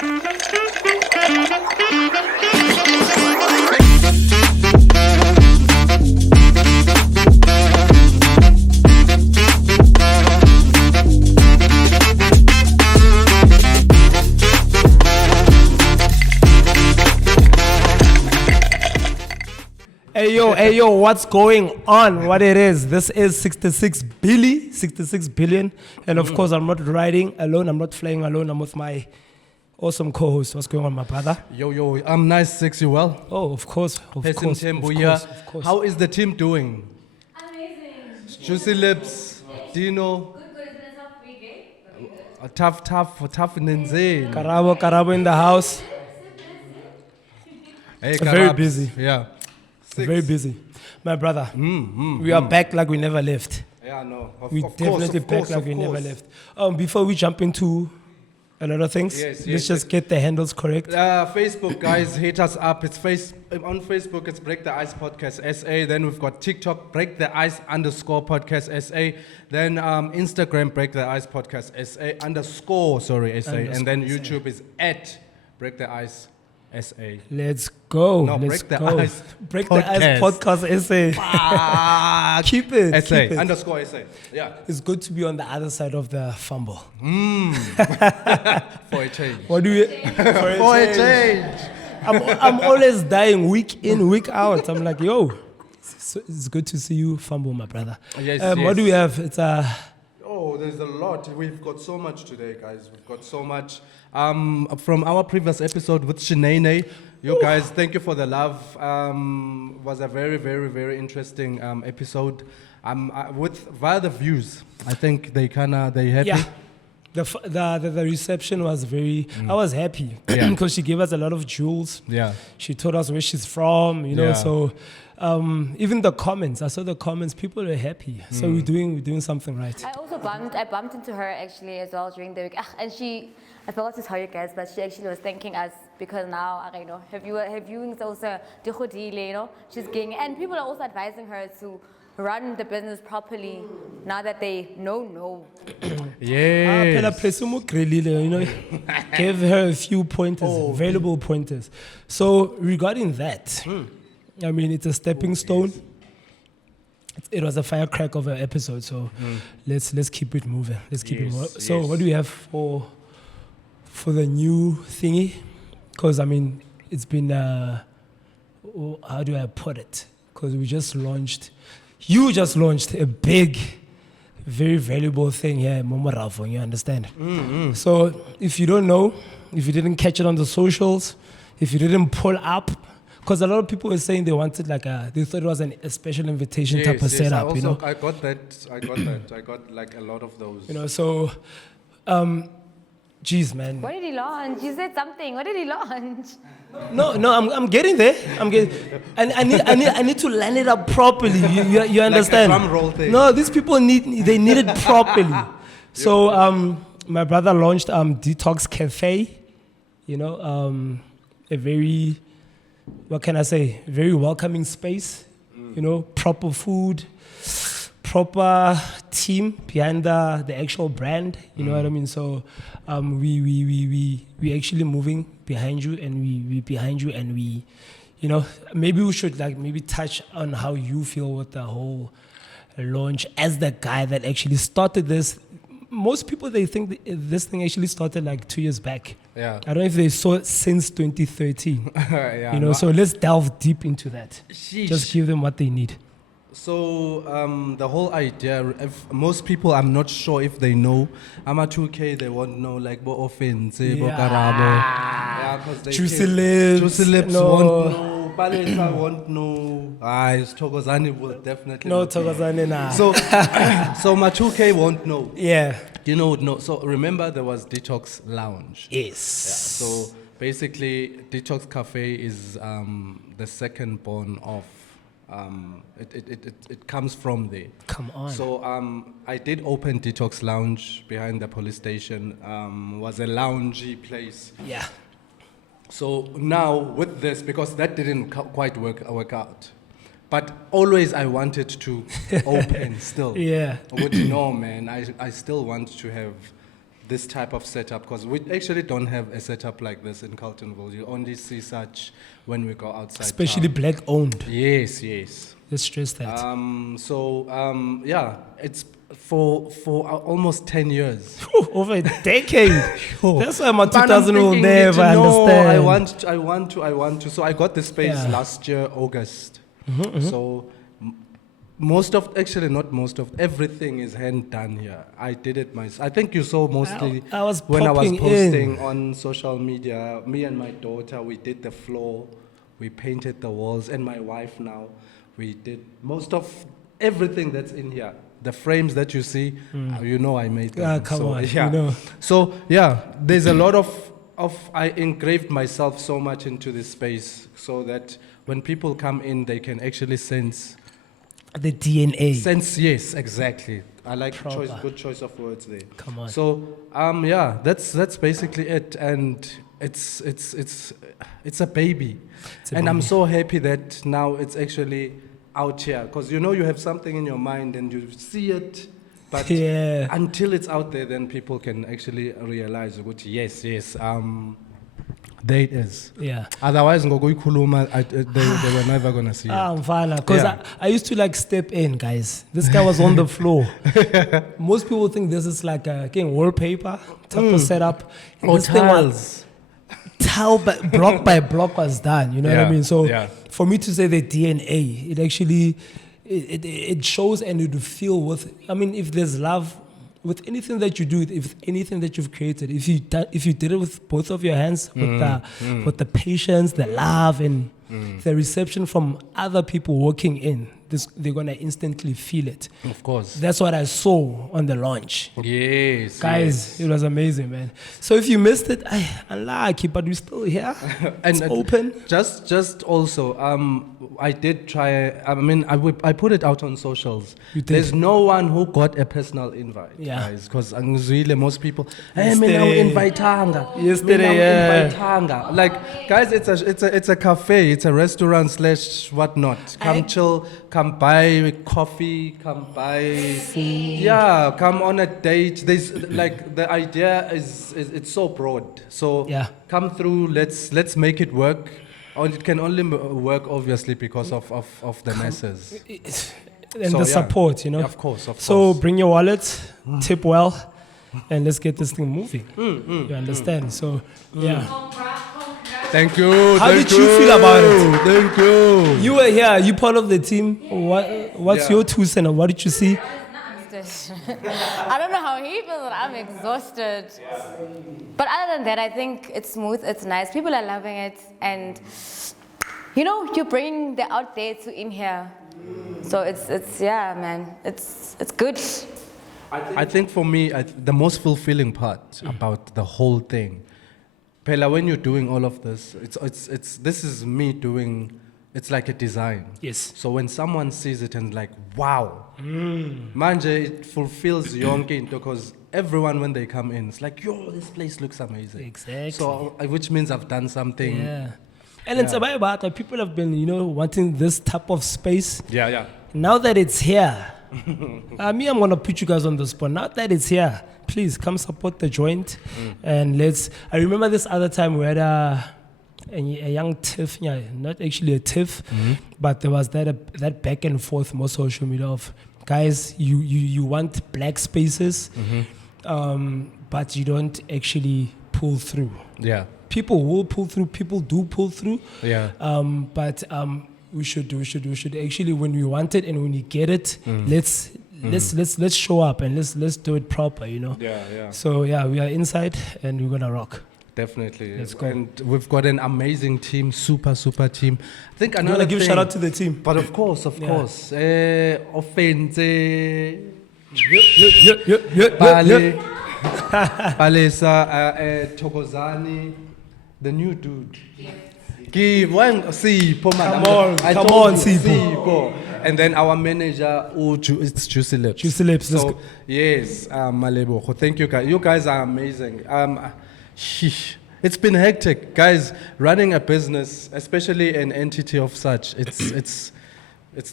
Hey yo, what's going on? What it is? This is 66 billion. And of course, I'm not riding alone. I'm not flying alone. I'm with my awesome co-host. What's going on, my brother? Yo, I'm nice, sexy, well. Oh, of course. Of course. How is the team doing? Amazing. Juicy Lips, Dino. Good. It's been a tough week, eh? Tough Nenzane. Karabo in the house. Hey, Very Karabs. busy. Yeah. Very busy. My brother, we are back like we never left. Yeah, no. We definitely back like we never left. Before we jump into a lot of things, let's just get the handles correct. Facebook, guys, hit us up. It's on Facebook, it's Break the Ice Podcast SA. Then we've got TikTok, Break the Ice _ SA. Then Instagram, Break the Ice Podcast SA _ SA. And then YouTube is at Break the Ice SA. Let's go. No, Let's Break the go. Ice Break the Ice Podcast SA. Keep it. SA keep it. _ SA. Yeah. It's good to be on the other side of the fumble. For a change. What do you? For a change. I'm always dying week in, week out. I'm like, yo, it's good to see you fumble, my brother. Yes, What do we have? It's Oh, there's a lot. We've got so much today, guys. We've got so much. From our previous episode with Shanae, you guys, thank you for the love. Was a very, very, very interesting episode. Via the views, I think they happy. yeah. The reception was very. I was happy because she gave us a lot of jewels. Yeah. She told us where she's from. You know, Yeah. so. Even the comments, I saw the comments, people were happy. So we're doing something right. I bumped into her actually as well during the week. And I forgot to tell you guys, but she actually was thanking us because now, I don't know, her viewings also, you know, she's getting, and people are also advising her to run the business properly now that they know. Yes. You know, gave her a few pointers, valuable pointers. So regarding that, I mean, it's a stepping stone. It was a firecracker of an episode, so let's keep it moving. Let's keep it moving. So what do we have for the new thingy? Because I mean, it's been how do I put it? Because you just launched a big, very valuable thing here in Merafong, you understand? So if you don't know, if you didn't catch it on the socials, if you didn't pull up. Because a lot of people were saying they wanted they thought it was a special invitation type of setup, you know. I got that. I got like a lot of those. You know, so, geez, man. What did he launch? You said something. What did he launch? No, I'm getting there. I need to line it up properly. You understand? Like a drum roll thing. No, these people need it properly. So, my brother launched Detox Cafe. You know, a very, what can I say? Very welcoming space, you know, proper food, proper team behind the actual brand, you know what I mean? So we actually moving behind you, and we behind you, and we, you know, maybe we should maybe touch on how you feel with the whole launch as the guy that actually started this. Most people, they think this thing actually started 2 years back. Yeah. I don't know if they saw it since 2013. Yeah, you know, so let's delve deep into that. Sheesh. Just give them what they need. So the whole idea, if most people, I'm not sure if they know. I'm a 2K, they won't know bo offense, bo karabo. Yeah, because Juicy Lips. No. Won't know. Palesa won't know. Thokozani will definitely No, not know. Thokozani, nah. So my 2K won't know. Yeah. You know, no. So remember, there was Detox Lounge. Yes. Yeah. So basically, Detox Cafe is the second born of. It comes from there. Come on. So I did open Detox Lounge behind the police station. Was a loungy place. Yeah. So now with this, because that didn't quite work out, but always I wanted to open still. Yeah. But no, man, I still want to have this type of setup, because we actually don't have a setup like this in Carltonville. You only see such when we go outside. Especially town. black owned. Yes, yes. Let's stress that. Yeah, it's for almost 10 years. Over a decade. That's why my But I'm 2000 will thinking, never no, understand. I want to. So I got the space Yeah. last year, August. So everything is hand done here. I did it myself. I think you saw mostly I was when I was popping posting on social media. Me and my daughter, we did the floor, we painted the walls, and my wife now, we did most of everything that's in here. The frames that you see, you know I made them. Ah, come on, yeah. you know. So yeah, there's a lot of I engraved myself so much into this space so that when people come in, they can actually sense. The DNA. Sense, yes, exactly. I like Proper. good choice of words there. Come on. So yeah, that's basically it, and it's a baby, It's a and I'm baby. so happy that now it's actually out here, because you have something in your mind and you see it, but Yeah. until it's out there, then people can actually realize, yes, there it is. Yeah. Otherwise, ngokuyikhuluma, they were never gonna see it. I'm fine. Because Yeah. I used to like step in, guys. This guy was on the floor. Most people think this is like a wallpaper type of setup. Or This thing was- tiles. tile block by block was done. You know what I Yeah, mean? So yeah. for me to say the DNA, it actually it shows and it feel with. I mean, if there's love with anything that you do, if anything that you've created, if you did it with both of your hands, with the patience, the love, and the reception from other people walking in, they're gonna instantly feel it. Of course. That's what I saw on the launch. Yes. Guys, yes. it was amazing, man. So if you missed it, unlucky, but we're still here. It's open. Just also, I did try. I mean, I put it out on socials. You did. There's no one who got a personal invite, Yeah. guys, because most people. Hey, Yesterday. mina u-invitanga. Yesterday, Mina yeah. u-invitanga. Like, guys, it's a cafe. It's a restaurant / whatnot. Come chill. Come buy coffee. Come buy food. Yeah. Come on a date. There's like the idea is it's so broad. So Yeah. come through. Let's make it work. Or it can only work obviously because of the masses. And So, the yeah. support, you know. Yeah, of course. So bring your wallet, tip well, and let's get this thing moving. You understand? So yeah. Thank you. How thank did you feel about it? Thank you. You were here. You part of the team. What's Yeah. your 2 cents? What did you see? I don't know how he feels, but I'm exhausted. But other than that, I think it's smooth, it's nice. People are loving it, and you bring the out there to in here. So it's yeah, man, it's good. I think for me, the most fulfilling part about the whole thing, Pela, when you're doing all of this, this is me doing. It's like a design. Yes. So when someone sees it and like, wow, manje, it fulfills yonke into, because everyone when they come in, it's like, yo, this place looks amazing. Exactly. So which means I've done something. Yeah. And it's about that people have been, wanting this type of space. Yeah. Now that it's here, I'm gonna put you guys on the spot. Now that it's here, please come support the joint, and I remember this other time we had a young tiff, not actually a tiff, but there was that back and forth more social media of guys, you want black spaces, but you don't actually pull through. Yeah. People will pull through. People do pull through. Yeah. But we should actually, when we want it and when you get it, let's show up and let's do it proper. Yeah. So yeah, we are inside and we're gonna rock. Definitely. Let's go. And we've got an amazing team, super team. I think I another wanna give thing, shout out to the team. But of course. Offense. Bale, Balesa, Tokozani, the new dude. Give one Sipho, Come on, Sipho. And then our manager, it's Juicy Lips. Juicy Lips, let's So go. yes, Malebo. Thank you guys. You guys are amazing. Sheesh. It's been hectic, guys. Running a business, especially an entity of such, it's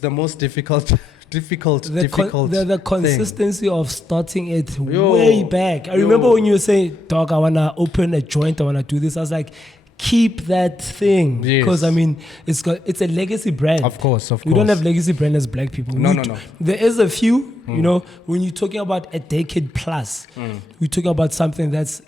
the most difficult difficult the thing. consistency of starting it Yo. way back. I remember when you were saying, dog, I want to open a joint, I want to do this. I was like, keep that thing. Yes. Because, I mean, it's a legacy brand. Of course. We don't have legacy brand as black people. No. There is a few, you know, when you're talking about a decade plus, we're talking about something that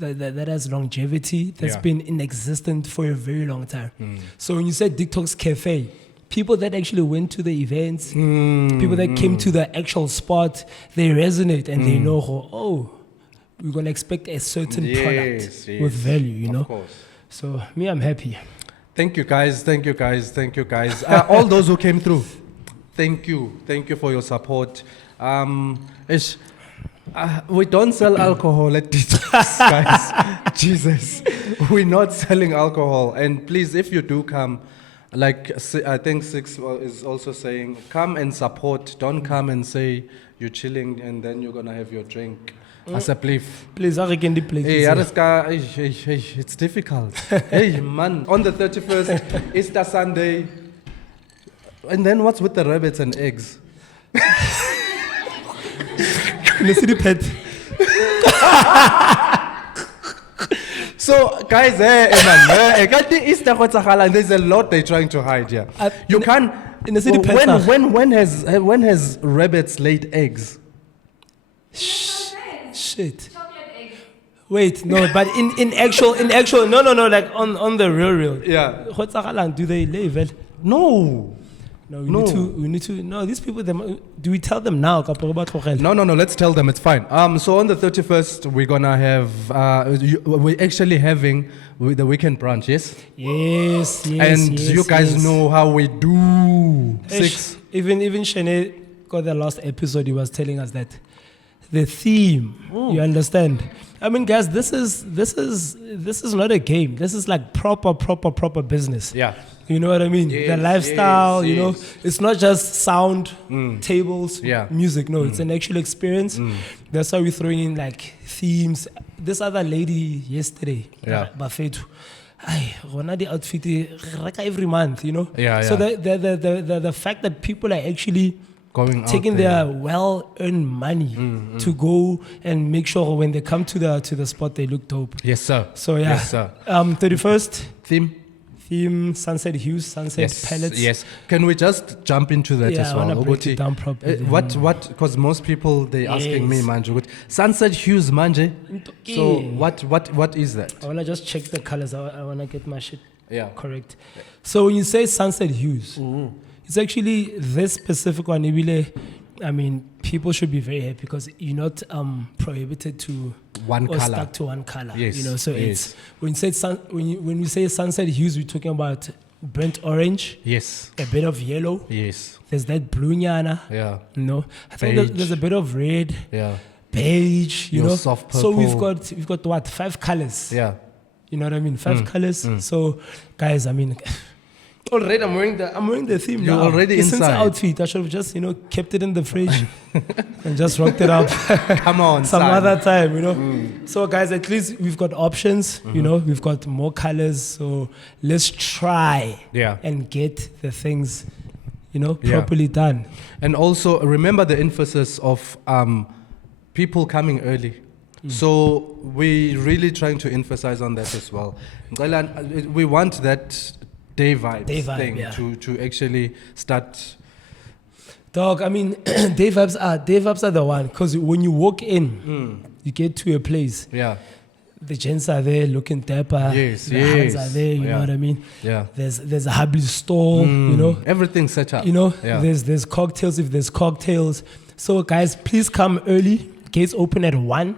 has longevity, that's been in existence for a very long time. So when you said Detox Cafe, people that actually went to the events, people that came to the actual spot, they resonate and they know, we're going to expect a certain product with value, you know. Of course. So me, I'm happy. Thank you guys. All those who came through, thank you for your support. We don't sell alcohol at Detox, guys. Jesus, we're not selling alcohol. And please, if you do come, like I think Six is also saying, come and support. Don't come and say you're chilling and then you're gonna have your drink. As a please, I reckon the place. Hey, it's difficult. Hey, man, on the 31st, Easter Sunday. And then what's with the rabbits and eggs? In the city pet. So, guys, there's a lot they're trying to hide here. You can't. In the city pet. When has rabbits laid eggs? Shit. Wait, no, but in actual, no, like on the real. Yeah. Do they live? No. We need to. No, these people. Do we tell them now? No. Let's tell them. It's fine. So on the 31st, we're gonna have. We're actually having the weekend brunch. Yes. Yes. And you guys know how we do. Six. Even Shane got the last episode. He was telling us that the theme. You understand? I mean, guys, this is not a game. This is like proper business. Yeah. You know what I mean? Yes, the lifestyle, yes. you know, it's not just sound, tables, Yeah. music. No, it's an actual experience. That's why we're throwing in like themes. This other lady yesterday, Yeah. Bafetu, rona di outfit reka every month, you know. Yeah, So yeah. the fact that people are actually Going out taking there. their well-earned money to go and make sure when they come to the spot they look dope. Yes, sir. So yeah, Yes, sir. 31st Theme. sunset hues, sunset palettes. Yes. Can we just jump into that as I well? want to break it Ukuthi, down properly. What? Because most people they asking me, Yes. manje, ukuthi, sunset hues, manje. So what is that? I want to just check the colors. I want to get my shit Yeah. correct. So when you say sunset hues, it's actually this specific one. Ibile, I mean, people should be very happy because you're not prohibited to One or color. stuck to one color. Yes, You know, so yes. it's when you say sunset hues, we're talking about burnt orange, Yes. a bit of yellow. Yes. There's that blue nyana. Yeah. You know, I think Beige. there's a bit of red, Yeah. beige. You Your know, soft so we've purple. got what 5 colors. Yeah. You know what I mean? 5 colors. So, guys, I mean, already I'm wearing the theme You're now. already Since the inside. outfit, I should have just kept it in the fridge and just rocked it up Come on, some son. other time. So, guys, at least we've got options. We've got more colors. So let's try Yeah. and get the things Yeah. properly done. And also remember the emphasis of people coming early. So we're really trying to emphasize on that as well. We want that day vibe thing yeah. to actually start. Dog, I mean, day vibes are the one because when you walk in, you get to a place. Yeah. The gents are there looking dapper. Yes, the hands yes. are there. You Yeah. know what I mean? Yeah. There's a hubby store. Everything set up. Yeah. There's cocktails if there's cocktails. So guys, please come early. Gates open at 1.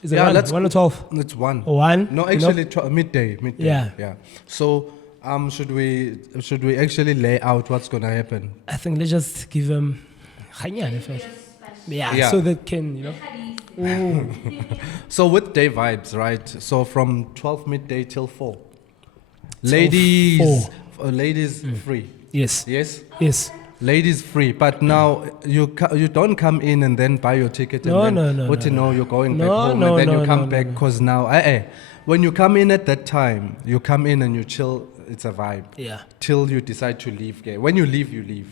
Is it Yeah, 1? let's- 1 or 12? It's 1. 1? No, actually midday. Yeah. Yeah. So should we actually lay out what's gonna happen? I think let's just give them first. Yeah, so they can, So with day vibes, right? So from 12 midday till 4. Ladies, 4. Ladies free. Yes. Yes. Ladies free, but now you don't come in and then buy your ticket and No. you're going back No, home no, and then no, you come no, back because now when you come in at that time, you come in and you chill it's a vibe. Yeah. Till you decide to leave. Okay? When you leave, you leave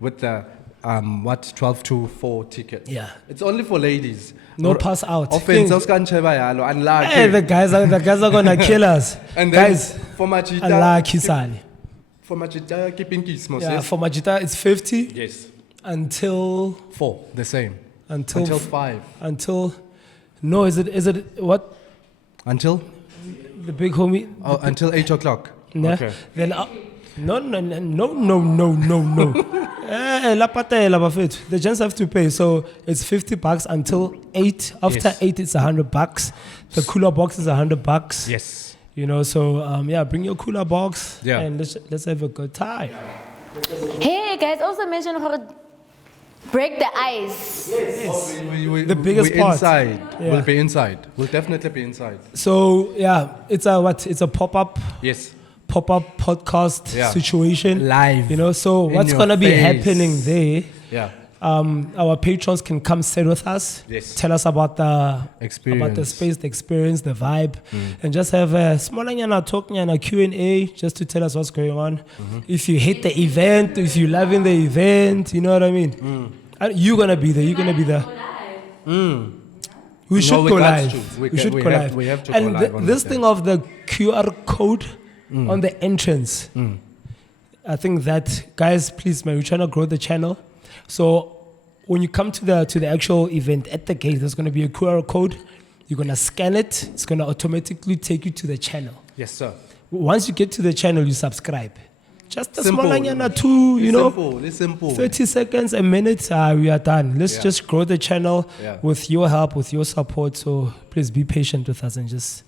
with the 12 to 4 ticket. Yeah. It's only for ladies. No pass out. Offense, unlucky. Hey, the guys are gonna kill us. And then Guys, for Machita, unlucky sali. for Machita, keeping kismos. Yeah, Yes. for Majita it's 50 Yes. until 4, the same. until 5. until no, is it what Until? the big homie? Oh, until 8 o'clock. Nah, Okay. then no. La patela bafethu. The gents have to pay, so it's $50 until 8. After Yes. 8, it's $100. The cooler box is $100. Yes. You know, so yeah, bring your cooler box Yeah. and let's have a good time. Hey guys, also mention how to break the ice. The biggest we're part. inside. Yeah. We'll be inside. We'll definitely be inside. So yeah, it's a pop-up Yes. podcast Yeah. situation. Live. You know, so In what's your gonna be face. happening there? Yeah. Our patrons can come sit with us. Yes. Tell us about the Experience. space, the experience, the vibe, and just have a small talk and a Q&A just to tell us what's going on. If you hate the event, if you loving the event, you know what I mean. You're gonna be there. You're gonna be there. We should we go got live. to. We We should we go have- live. we have to and go live on this that thing day. of the QR code on the entrance. I think that, guys, please, man, we're trying to grow the channel. So when you come to the actual event at the gate, there's going to be a QR code. You're going to scan it. It's going to automatically take you to the channel. Yes, sir. Once you get to the channel, you subscribe. Just a Simple. small anyana too, you It's know. simple. It's simple. 30 seconds, a minute, we are done. Let's Yeah. just grow the channel Yeah. with your help, with your support. So please be patient with us and just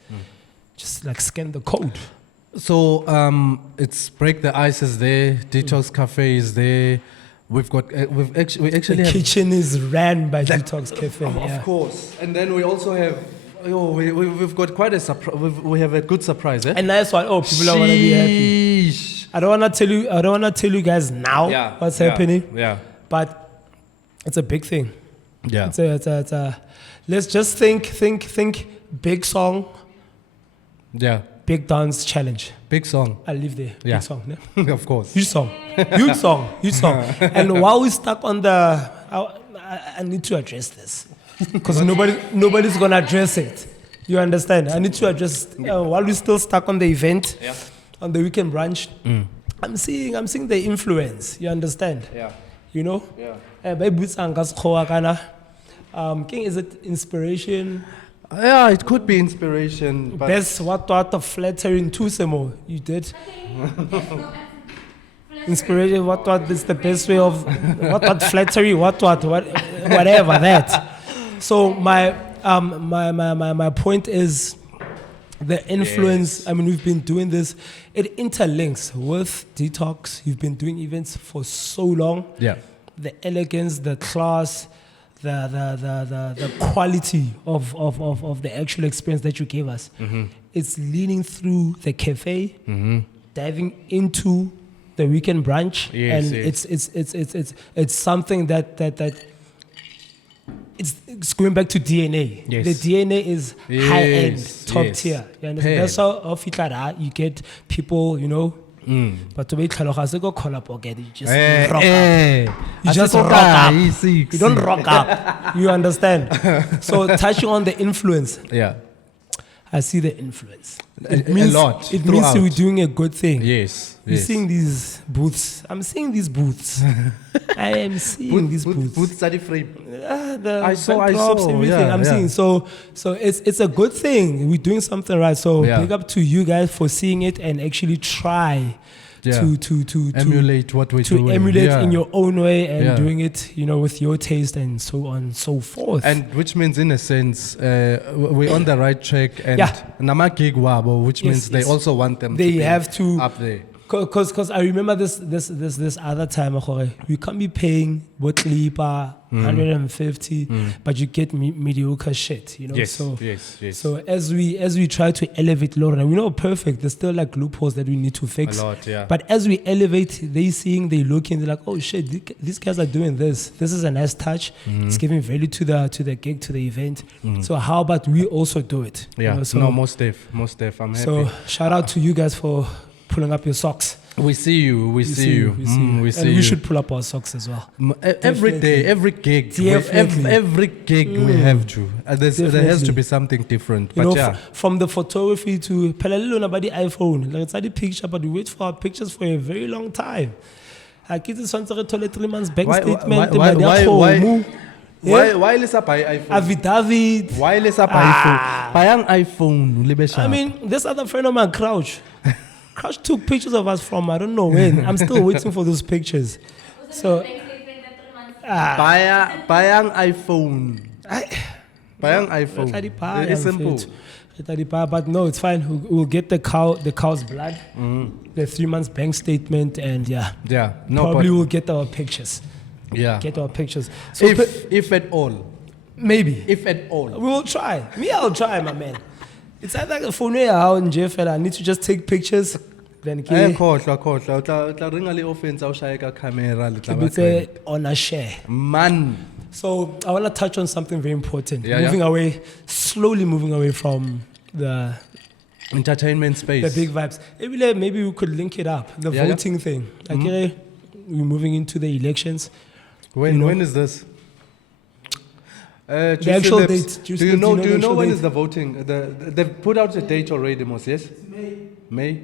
like scan the code. So it's Break the Ice is there. Detox Cafe is there. We've got we actually The have kitchen is ran by Detox Cafe. Yeah. of course, and then we also have. Oh, we've got quite a surprise. We have a good surprise, eh? A nice one. Oh, people are gonna be happy. Sheesh. I don't wanna tell you guys now Yeah, what's yeah, happening. Yeah, But it's a big thing. yeah. It's a let's just think big song, Yeah, big dance challenge. big song. I'll leave there. Yeah. Big song. Yeah? Of course. Huge song. Huge song. Huge song. And while we're stuck on the I need to address this. Because nobody's gonna address it. You understand? I need to address while we're still stuck on the event, on the weekend brunch. I'm seeing the influence. You understand? Yeah. You know? Yeah. King, is it inspiration? Yeah, it could be inspiration, but Best what of flattering to Semo? You did. Inspiration, what is the best way of what flattery, whatever that. So my point is the influence. Yes. I mean, we've been doing this. It interlinks with Detox. You've been doing events for so long. yeah, The elegance, the class, the quality of the actual experience that you gave us. It's leaning through the cafe, diving into the weekend brunch, Yes, and yes. it's something that it's going back to DNA. Yes. The DNA is high end, Yes, top yes. tier. You understand? Pen. That's how off you get people, you know. But to be go call up again, you just rock up. You just rock up. You don't rock up. You understand? So touching on the influence, yeah. I see the influence. A lot It means throughout. we're doing a good thing. Yes, You're yes. seeing these booths. I'm seeing these booths. I am seeing these booths. Booth study free. The I saw, backdrops, everything. yeah, I'm yeah. seeing. So it's a good thing. We're doing something right. So Yeah. big up to you guys for seeing it and actually try Yeah. to Emulate what we're doing. emulate Yeah. in your own way and Yeah. doing it, you know, with your taste and so on and so forth. And which means, in a sense, we're on the right track. And Yeah. Nama gig wabo, which Yes, means they yes. also want them They to be have to- up there. Because I remember this other time, we can't be paying Botlipa 150, but you get mediocre shit, you know. Yes, So yes, yes. So as we try to elevate Lorna, we know perfect. There's still like loopholes that we need to fix. A lot, yeah. But as we elevate, they looking, they're like, oh shit, these guys are doing this. This is a nice touch. It's giving value to the gig, to the event. So how about we also do it? You Yeah, know, so no, most def. I'm happy. so shout out to you guys for pulling up your socks. We see you. We see you. We see you. We see And you. we should pull up our socks as well. Every day, every gig, Definitely. every gig we have to. There has to Definitely. be something different. You But know, yeah, from the photography to Pelalilo about the iPhone. Like it's a picture, but we wait for our pictures for a very long time. I get this one 3 months bank statement. why let's buy iPhone? Affidavit. Why let's buy iPhone? Buy an iPhone. I mean, this other friend of mine, Crouch. Crouch took pictures of us from I don't know when. I'm still waiting for those pictures. So, buy an iPhone. Buy an iPhone. Very simple. But no, it's fine. We'll get the cow's blood, the 3 months bank statement, and Yeah. probably we'll get our pictures. Yeah. Get our pictures. So If at all. maybe If at all. we will try. I'll try, my man. It's either a phone how in Jeff and I need to just take pictures. Then Khohlwa. Ring a le offense a o shaya ka camera le tla ba it's on a share. Man. So I want to touch on something very important. Yeah, Slowly moving away from the Entertainment space. big vibes. Maybe we could link it up. The Yeah. voting thing. Like, we're moving into the elections. When is this? The actual date. Do you know the actual when date? is the voting? They've put out the date already, Mos, yes? May.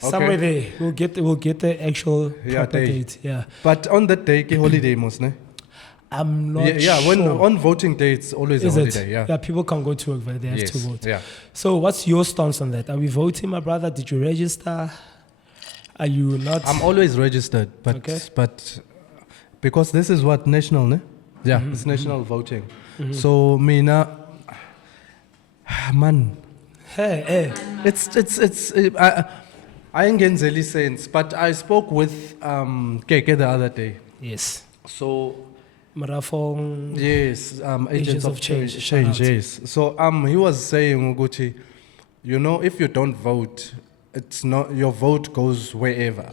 Somewhere there. We'll get the actual Yeah, proper day. date. Yeah. But on that day, ke holiday, Mos, ne? I'm not Yeah, sure. when on voting day, it's always Is a it? holiday. Yeah. People can go to work, but they have Yes. to vote. Yeah. So what's your stance on that? Are we voting, my brother? Did you register? Are you not? I'm always registered, but Okay. because this is what national, ne? Yeah, it's national voting. So mina, man, Hey. I ain't getting any sense. But I spoke with Keke the other day. Yes. So Merafong. yes, agents of change. Yes. So he was saying, Uguti, you know, if you don't vote, it's not your vote goes wherever,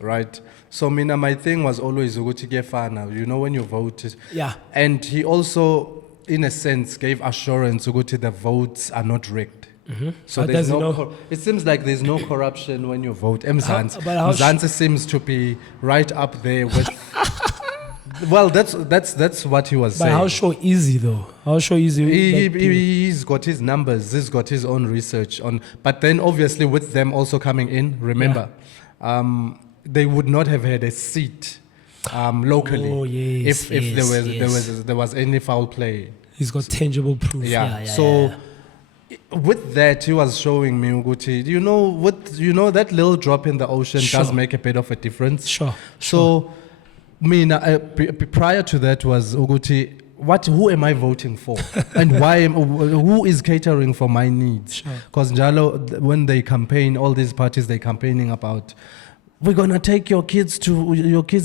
right? So mina, my thing was always Uguti gefana. You know, when you voted. Yeah. And he also, in a sense, gave assurance Uguti the votes are not rigged. So How there's does he no. know? It seems like there's no corruption when you vote. But how Mzansi seems to be right up there with. Well, that's what he was But saying. how sure is he though? How sure is he? He's got his numbers. He's got his own research on. But then, obviously, with them also coming in, remember, they would not have had a seat locally Oh, yes, if yes. there was any foul play. He's got tangible proof. Yeah. So with that, he was showing me, Uguti, you know that little drop in the ocean does Sure. make a bit of a difference. Sure. So, prior to that was Uguti. Who am I voting for, and why? Who is catering for my needs? Sure. Because Njalo, when they campaign, all these parties they campaigning about, we're gonna take your kids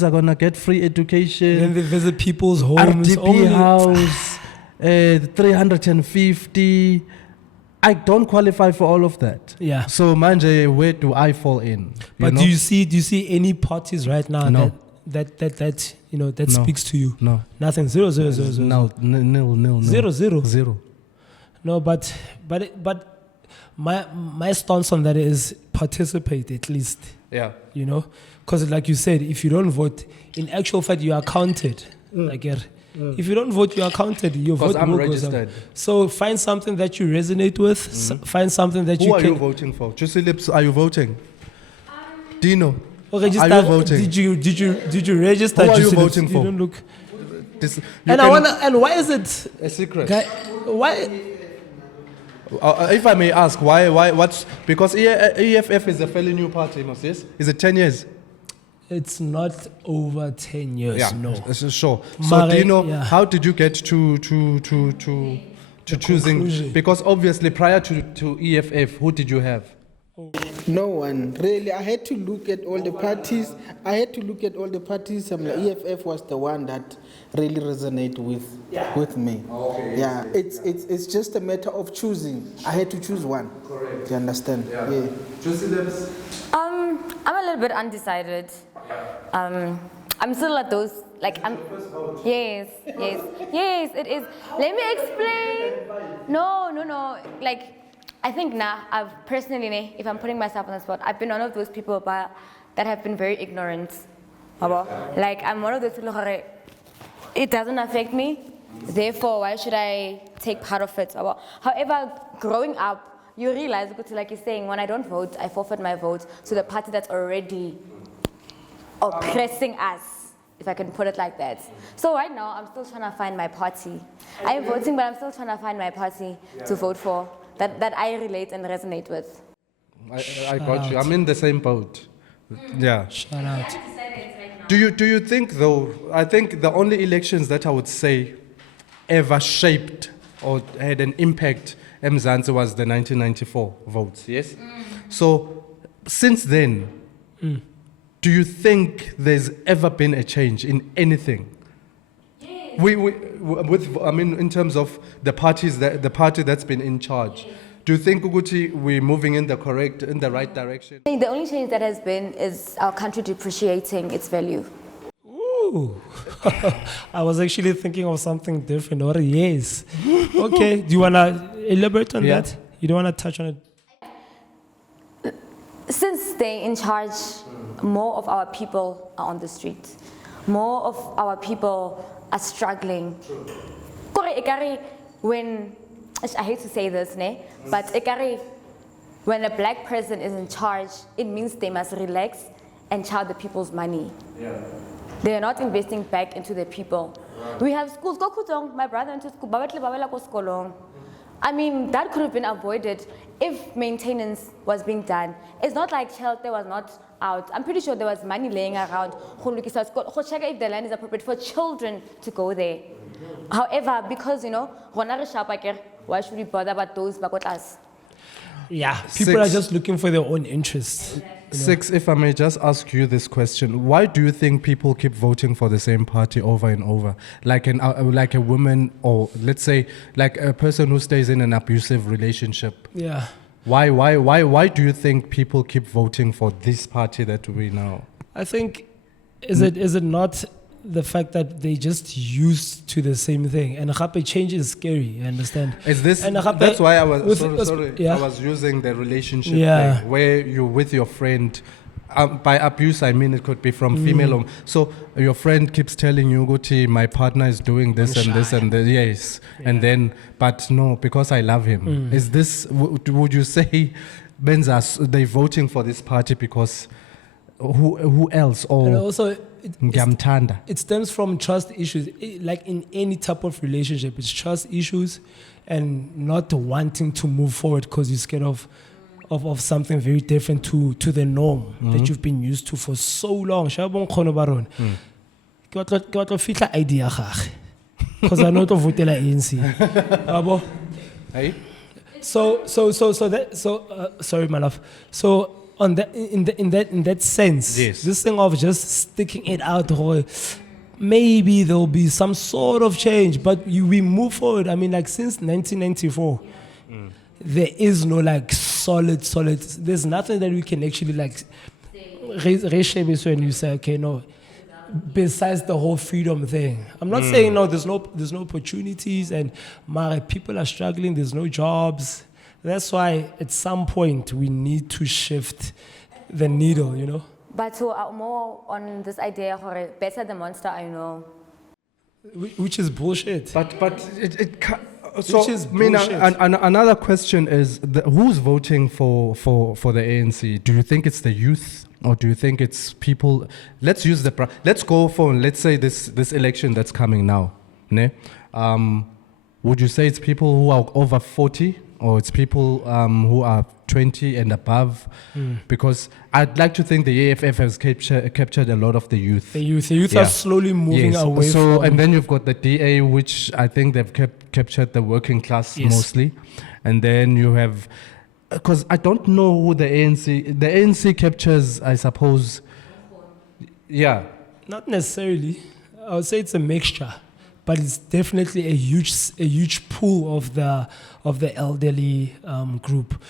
are gonna get free education. Then they visit people's homes. RDP house, 350. I don't qualify for all of that. Yeah. So manje, where do I fall in? But know? do you see any parties right now No. that No. speaks to you? No. Nothing. Zero. Nil. Zero. No, but my stance on that is participate at least. Yeah. You know, because like you said, if you don't vote, in actual fact, you are counted. If you don't vote, you are counted. Your vote I'm will go registered. somewhere. So find something that you resonate with. Find something that Who you are can. you voting for? Juicy Lips, are you voting? Dino, Register. are you voting? Did you register? Who are you Juicy Lips? voting for? You don't look. This, And and why is it? a secret. Why? If I may ask, why? What's because EFF is a fairly new party, Mos, yes? Is it 10 years? It's not over 10 years. Yeah, No. sure. So Mare, Dino, yeah. how did you get to choosing? conclusion. Because obviously prior to EFF, who did you have? No one really. I had to look at all the parties. EFF was the one that really resonated with me. Okay. Yeah, it's just a matter of choosing. I had to choose one. Correct. You understand? Yeah. Juicy Lips. I'm a little bit undecided. I'm still at those, like, yes, it is. Let me explain. No. Like, I think now, I've personally, if I'm putting myself on the spot, I've been one of those people that have been very ignorant. Like, I'm one of those people who, it doesn't affect me, therefore, why should I take part of it? However, growing up, you realize, like you're saying, when I don't vote, I forfeit my vote to the party that's already oppressing us, if I can put it like that. So right now, I'm still trying to find my party. I'm voting, but I'm still trying to find my party to vote for, that I relate and resonate with. I got you. I'm in the same boat. Yeah. Shout out. Do you think though? I think the only elections that I would say ever shaped or had an impact Mzansi was the 1994 votes. Yes. So since then, do you think there's ever been a change in anything? Yes. In terms of the party that's been in charge. Do you think Uguti we're moving in the right direction? I think the only change that has been is our country depreciating its value. Ooh. I was actually thinking of something different. Or yes. Okay. Do you wanna elaborate on that? You don't wanna touch on it? Since they're in charge, more of our people are on the street. More of our people are struggling. When, I hate to say this, but when a black person is in charge, it means they must relax and charge the people's money. Yeah. They are not investing back into the people. Right. We have schools, my brother went to school. I mean, that could have been avoided if maintenance was being done. It's not like shelter was not out. I'm pretty sure there was money laying around. Check if the land is appropriate for children to go there. However, because, why should we bother about those back with us? Yeah, people are just looking for their own interests. Six, if I may just ask you this question, why do you think people keep voting for the same party over and over? Like a woman, or let's say like a person who stays in an abusive relationship. Yeah. Why do you think people keep voting for this party that we know? I think is it not the fact that they just used to the same thing, and change is scary. You understand? Is this? That's why I was sorry. Yeah. I was using the relationship thing where you're with your friend. By abuse, I mean it could be from female. So your friend keeps telling you, "Guti, my partner is doing this and this and this." Yes, and then, but no, because I love him. Is this? Would you say, Benzas, they voting for this party because who else? Or and also, it stems from trust issues. Like in any type of relationship, it's trust issues and not wanting to move forward because you're scared of something very different to the norm that you've been used to for so long. Because I know to vote la ANC. Sorry, my love. So on that, in that sense, yes. This thing of just sticking it out, maybe there'll be some sort of change, but we move forward. I mean, like since 1994, there is no like solid. There's nothing that we can actually like reshape when you say, okay, no. Besides the whole freedom thing, I'm not saying no. There's no opportunities, and people are struggling. There's no jobs. That's why at some point we need to shift the needle, you know. But to more on this idea, better the monster I know. Which is bullshit. But it so which is another question is who's voting for the ANC? Do you think it's the youth? Or do you think it's people? Let's go for, let's say this election that's coming now. Ne? Would you say it's people who are over 40 or it's people who are 20 and above? Because I'd like to think the AFF has captured a lot of the youth. The youth are slowly moving away from... And then you've got the DA, which I think they've captured the working class mostly. And then you have... Because I don't know who the ANC captures, I suppose. Yeah. Not necessarily. I would say it's a mixture, but it's definitely a huge pool of the elderly group.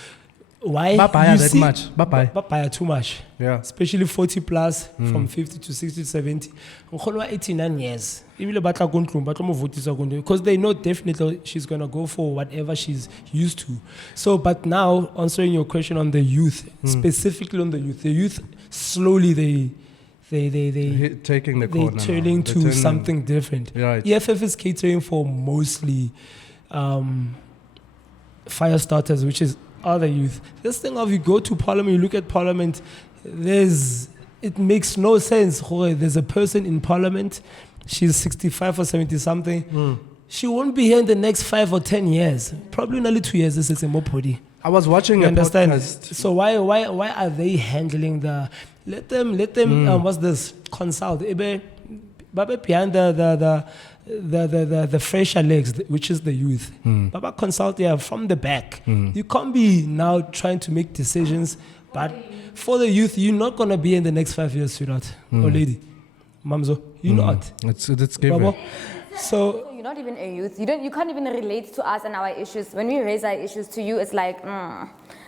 Why? Bye-bye You that see- much. Bye-bye. Bye-bye too much. Yeah. Especially 40 plus, from 50 to 60 to 70. Nkgono wa 89 years. Ebile ba tla ko ntlong, ba tlo mo votisa ko ntlong, because they know definitely she's going to go for whatever she's used to. So, but now, answering your question on the youth, specifically on the youth slowly Taking the they're corner now. turning They're to turning- something different. Right. EFF is catering for mostly fire starters, which is other youth. This thing of you go to parliament, you look at parliament, it makes no sense. There's a person in parliament, she's 65 or 70 something. She won't be here in the next 5 or 10 years. Probably only 2 years. This is a mopodi. I was watching You a understand? podcast. So why are they handling the? Let them. What's this? Consult. Babe, behind the fresher legs, which is the youth. Baba consult from the back. You can't be now trying to make decisions. But for the youth, you're not gonna be in the next 5 years, sweetheart or lady, Mamzo. You're not. It's given. Baba. So You're not even a youth. You can't even relate to us and our issues. When we raise our issues to you, it's like,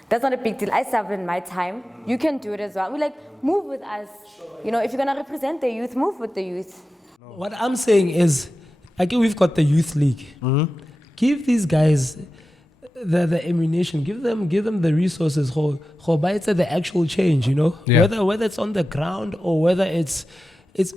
that's not a big deal. I served in my time. You can do it as well. We're like, move with us. You know, if you're gonna represent the youth, move with the youth. what I'm saying is, again, we've got the youth league. Give these guys the ammunition. Give them the resources. It's the actual change. You know, Yeah. whether it's on the ground or whether it's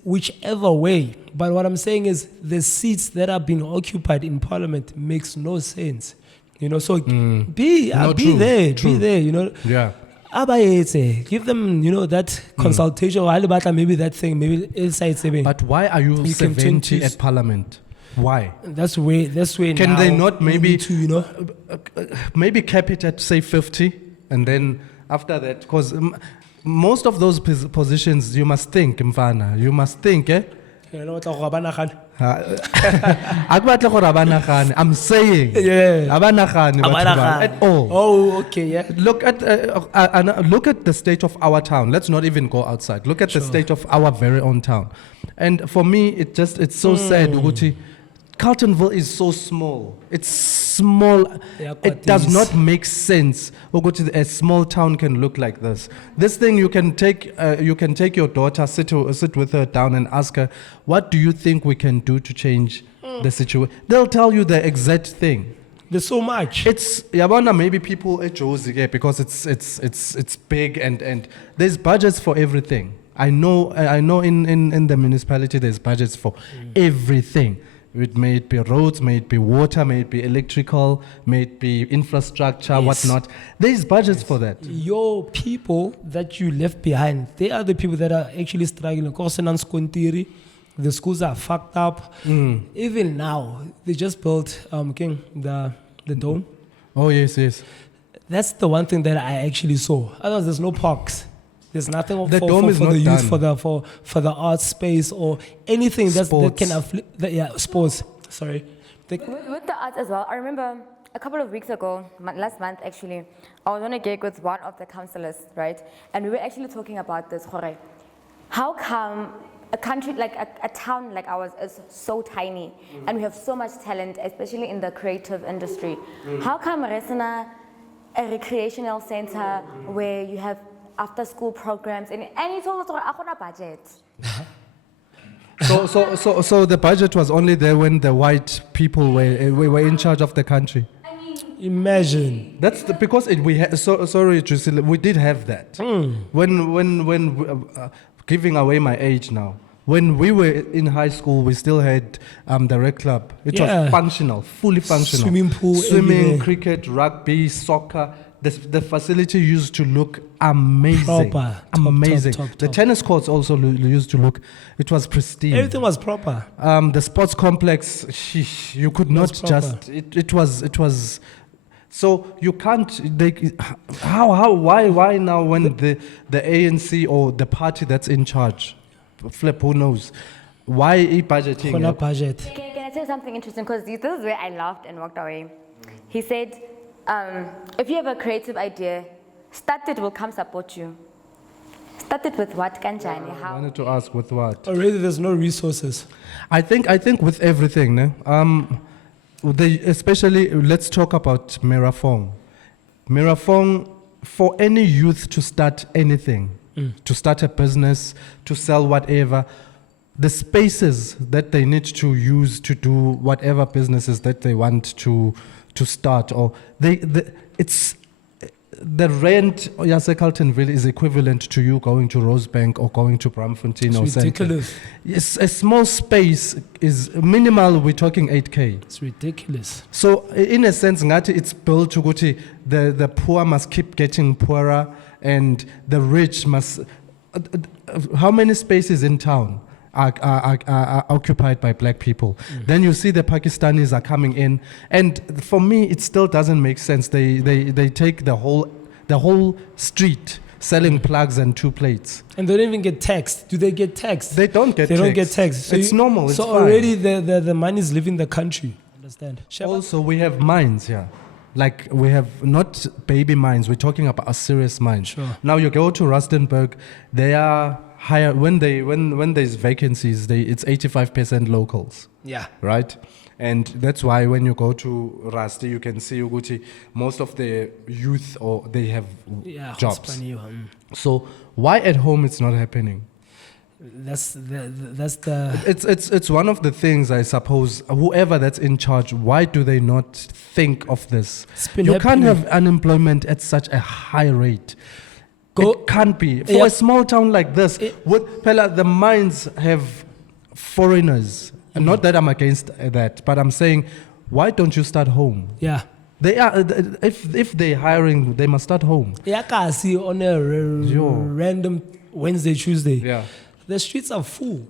whichever way. But what I'm saying is, the seats that are being occupied in parliament makes no sense. You know, so be true, there, true. be there. You know. Yeah. Give them, that consultation, or maybe that thing, maybe inside. But why are you, You can 70 choose. at parliament? Why? That's way. Can now they not we maybe need to, maybe cap it at say 50, and then after that, because most of those positions you must think, Mfana. You must think, eh? Akubatle gore abanagane. I'm saying, Yeah. abanagane batho ba- at all. Oh, okay, yeah. Look at the state of our town. Let's not even go outside. Look at the state of our very own town. And for me, it's so sad. Ukuthi, Carltonville is so small. It's small. Yeah, It does Kwatis. not make sense. Ukuthi, a small town can look like this. This thing you can take your daughter, sit with her down and ask her, what do you think we can do to change the situation? They'll tell you the exact thing. There's so much. It's yabona maybe people at Josie, yeah, because it's big and there's budgets for everything. I know in the municipality there's budgets for everything. It may it be roads, may it be water, may it be electrical, may it be infrastructure, Yes. whatnot. There's budgets for that. Your people that you left behind, they are the people that are actually struggling. Of course, in Skontiri, the schools are fucked up. Even now, they just built the dome. Oh yes. That's the one thing that I actually saw. Otherwise, there's no parks. There's nothing The dome is for not the youth, done. for the art space or anything that can afflict. Sports. Sorry. With the arts as well, I remember a couple of weeks ago, last month actually, I was on a gig with one of the councillors, right? And we were actually talking about this. How come a country like a town like ours is so tiny and we have so much talent, especially in the creative industry? How come Resena, a recreational center where you have after school programs and he told us I got a budget. So the budget was only there when the white people were in charge of the country. Imagine. That's because sorry, Drusilla, we did have that. When giving away my age now. When we were in high school, we still had the rec club. It was functional, fully functional. Swimming pool, swimming, everywhere. cricket, rugby, soccer. The facility used to look amazing. Proper. Amazing. Top. The tennis courts also used to look. It was pristine. Everything was proper. The sports complex, sheesh, you could not proper. just. It was. So you can't. Why now when the ANC or the party that's in charge, flip, who knows? Why budgeting? Khona budget. Can I tell you something interesting? Because this is where I laughed and walked away. He said, if you have a creative idea, start it, will come support you. Start it with what, Kanjani? I How? wanted to ask with what? Already there's no resources. I think with everything, ne? Especially let's talk about Merafong. Merafong for any youth to start anything, to start a business, to sell whatever, the spaces that they need to use to do whatever businesses that they want to start, or it's the rent Yase Carltonville is equivalent to you going to Rosebank or going to Bramfontein or It's ridiculous. Yes, a small space is minimal. We're talking 8K. It's ridiculous. So in a sense, ngati it's built to go to the poor must keep getting poorer and the rich must. How many spaces in town are occupied by black people? Then you see the Pakistanis are coming in, and for me it still doesn't make sense. They take the whole street selling plugs and 2 plates. And they don't even get taxed. Do they get taxed? They don't get They taxed. don't get taxed. So it's normal. It's so fine. already the money is leaving the country. Understand? Also, we have mines here. Like, we have not baby mines. We're talking about a serious mine. Sure. Now, you go to Rustenburg, they are higher. When there's vacancies, it's 85% locals, Yeah. right? And that's why when you go to Rasti, you can see Uguti, most of the youth, or they have Yeah. jobs. Funny, So why at home it's not happening? That's the It's one of the things, I suppose, whoever that's in charge, why do they not think of this? It's been You can't happening. have unemployment at such a high rate. Go- It can't be. For Yeah. a small town like this, the mines have foreigners. And not that I'm against that, but I'm saying, why don't you start home? yeah. They are, if they're hiring, they must start home. Yeah, I see on a Yo. random Wednesday, Tuesday. Yeah. The streets are full.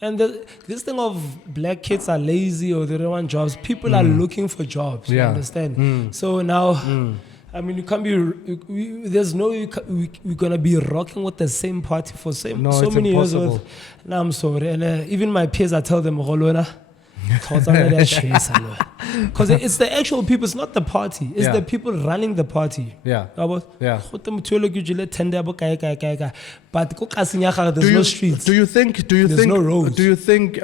And this thing of black kids are lazy or they don't want jobs, people are looking for jobs. You Yeah. understand? So now, I mean, you can't be, there's no, we're going to be rocking with the same party for so it's many years. impossible. Now I'm sorry. And even my peers, I tell them, because it's the actual people, it's not the party. It's Yeah. the people running the party. Yeah. Yeah. But there's no streets. Do you think? There's no roads. Do you think?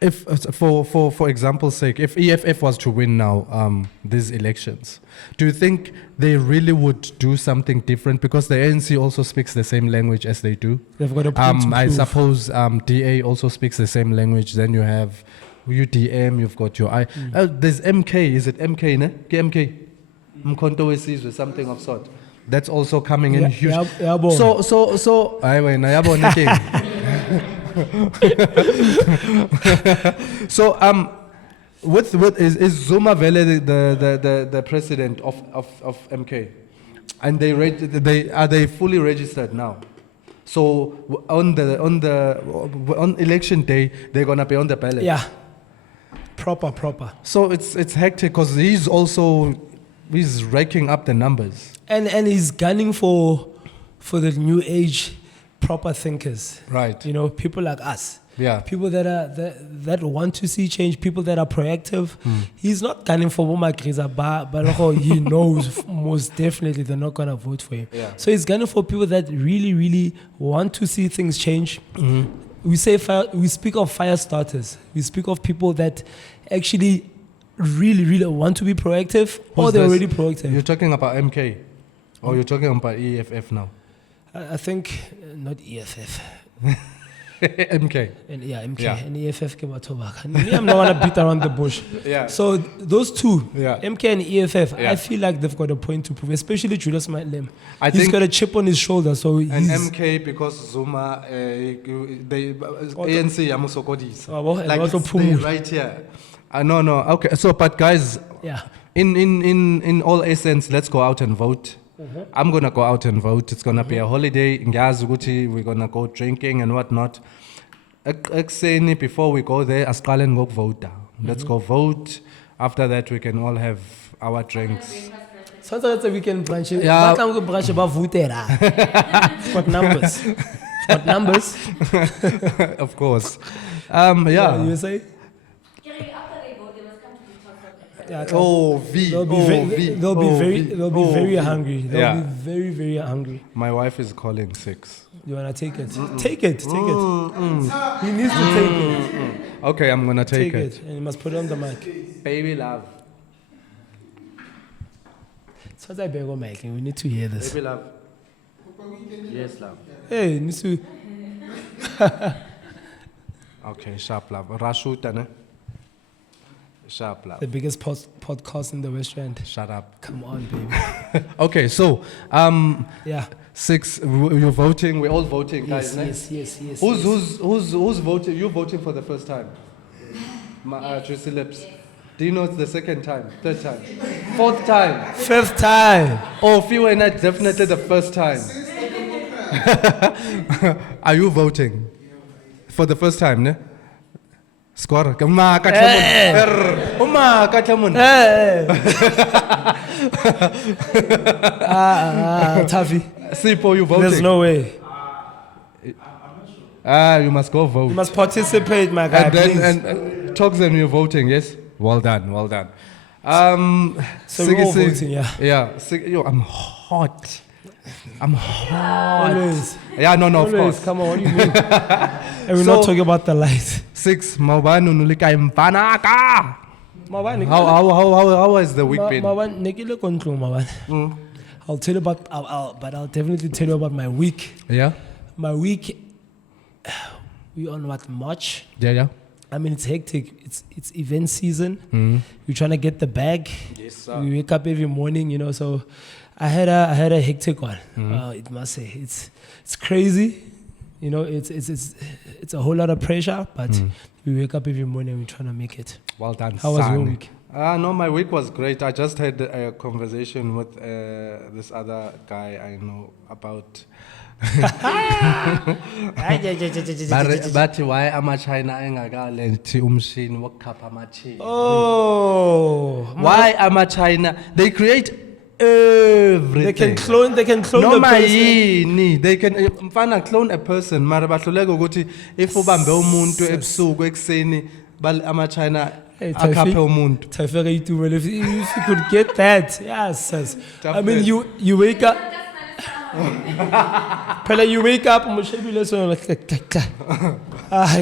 If for example's sake, if EFF was to win now these elections, do you think they really would do something different? Because the ANC also speaks the same language as they do. They've got a point to I prove. suppose DA also speaks the same language. Then you have UDM. You've got your I. There's MK. Is it MK? Ne? MK. Mkhonto wesizwe, something of sort. That's also coming in huge. So. Aye, wena yabona ke. So with is Zuma Vele the president of MK, and they fully registered now. So on election day they're gonna be on the ballot. Yeah. Proper. So it's hectic because he's racking up the numbers. And he's gunning for the new age proper thinkers. Right. You know, people like us. Yeah. People that want to see change, people that are proactive. He's not gunning for Boma Griza, but he knows most definitely they're not going to vote for him. Yeah. So he's gunning for people that really, really want to see things change. We speak of fire starters. We speak of people that actually really, really want to be proactive, or they're already proactive. You're talking about MK, or you're talking about EFF now? I think not EFF. MK. MK Yeah. and EFF came out. Me, I'm not gonna beat around the bush. Yeah. So those two, Yeah. MK and EFF, Yeah. I feel like they've got a point to prove, especially Julius Matlem. I He's think- got a chip on his shoulder, so And he's MK because Zuma, ANC yamusokodisa. and Like also it's Pumu. right here. No. Okay. So, but guys, yeah. in all essence, let's go out and vote. I'm gonna go out and vote. It's gonna be a holiday. Ngiyazi ukuthi we're gonna go drinking and whatnot. Ekuseni, before we go there, asiqale ngokuvota. Let's go vote. After that, we can all have our drinks. Sounds like it's a weekend brunch. Yeah. But I'm going to brunch about Vutera. It's got numbers. It's got numbers. Of course. Yeah. You say? Yeah, Oh, V. They'll be Oh, very, V. they'll be Oh, very, V. they'll be Oh, very V. hungry. They'll Yeah. be very, very hungry. My wife is calling 6. You wanna take it? Take it. He needs to take it. Okay, I'm gonna take Take it. it, and you must put it on the mic. Baby love. So I beg on Mike, we need to hear this. Baby love. Yes, love. Hey, need to. Okay, sharp love. Rashuta, ne? Sharp love. The biggest podcast in the West End. Shut up. Come on, baby. Okay, so Yeah. 6. You're voting. We're all voting, guys. ne? Yes. Who's voting? You're voting for the first time. Tracy Lips. Do you know it's the second time, third time, fourth time? Fifth time. Oh, Fiwa and I definitely the first time. Are you voting for the first time? Ne? Squad. Uma katlamun. Hey. Tavi. Sipo, you voting? There's no way. You must go vote. You must participate, my guy. And then please. and talks and you're voting, yes? Well done. So we're all voting, yeah. Yeah. Yo, I'm hot. Always. Yeah, no, of Always. course. Come on, what do you mean? And we're So- not talking about the light. 6. Maubanu nulika impanaka. Mawan, How has the week been? Mawan, nekile kontro, Mawan. I'll tell you about, but I'll definitely tell you about my week. Yeah? My week, we on what, March? Yeah. I mean, it's hectic. It's event season. We're trying to get the bag. Yes, sir. We wake up every morning, you know. So I had a hectic one. It must say it's crazy. You know, it's a whole lot of pressure, but we wake up every morning and we're trying to make it. Well done, How was your son. week? No, my week was great. I just had a conversation with this other guy I know about. But why am I China engakalethi umshini wokukhapha amathini? Oh, Why am I China? They create everything. they can clone the Noma person. yini, they can mfana clone a person mara bahluleka ukuthi if ubambe umuntu ebusuku ekseni ama China Hey, akhaphe umuntu. Taifere YouTube, if you could get that, yes. Sis. I mean, Definitely. you wake up. Pela, you wake up, umushebile so like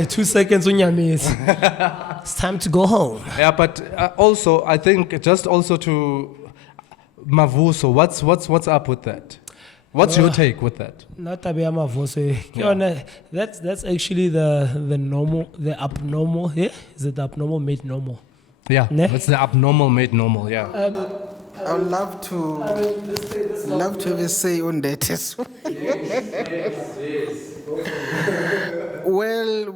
2 seconds on your knees. It's time to go home. Yeah, but also I think just also to Mavuso, what's up with that? What's your take with that? Not Abiyama Vose. That's actually the normal, the abnormal. Yeah, is it the abnormal made normal? Yeah, Ne? it's the abnormal made normal. Yeah. I would love to have a say on that as well. Well,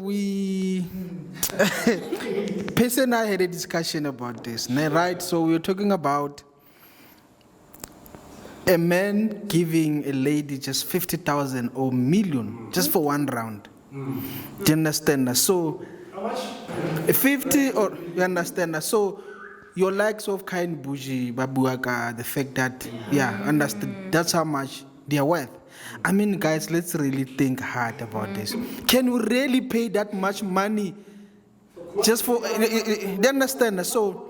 Pace and I had a discussion about this, right? So we were talking about a man giving a lady just 50,000 or million just for one round. Do you understand? So, how much? 50 or you understand? So, your likes of kind bougie, babuaka, the fact that understand that's how much they are worth. I mean, guys, let's really think hard about this. Can we really pay that much money just for? They understand? So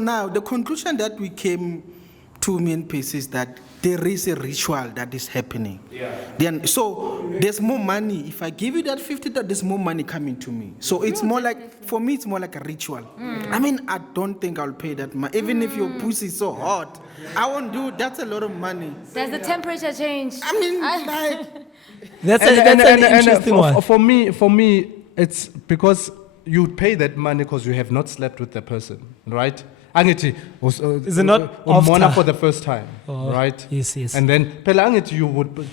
now the conclusion that we came to me in Pace is that there is a ritual that is happening. Then so there's more money. If I give you that 50, there's more money coming to me. So it's more like, for me, it's more like a ritual. I mean, I don't think I'll pay that much. Even if your pussy is so hot, I won't do it. That's a lot of money. Does the temperature change? I mean, like, That's an interesting one. For me, it's because you pay that money because you have not slept with the person, right? Angithi Is it not umona after? for the first time, Oh, right? yes. And then phela angithi you would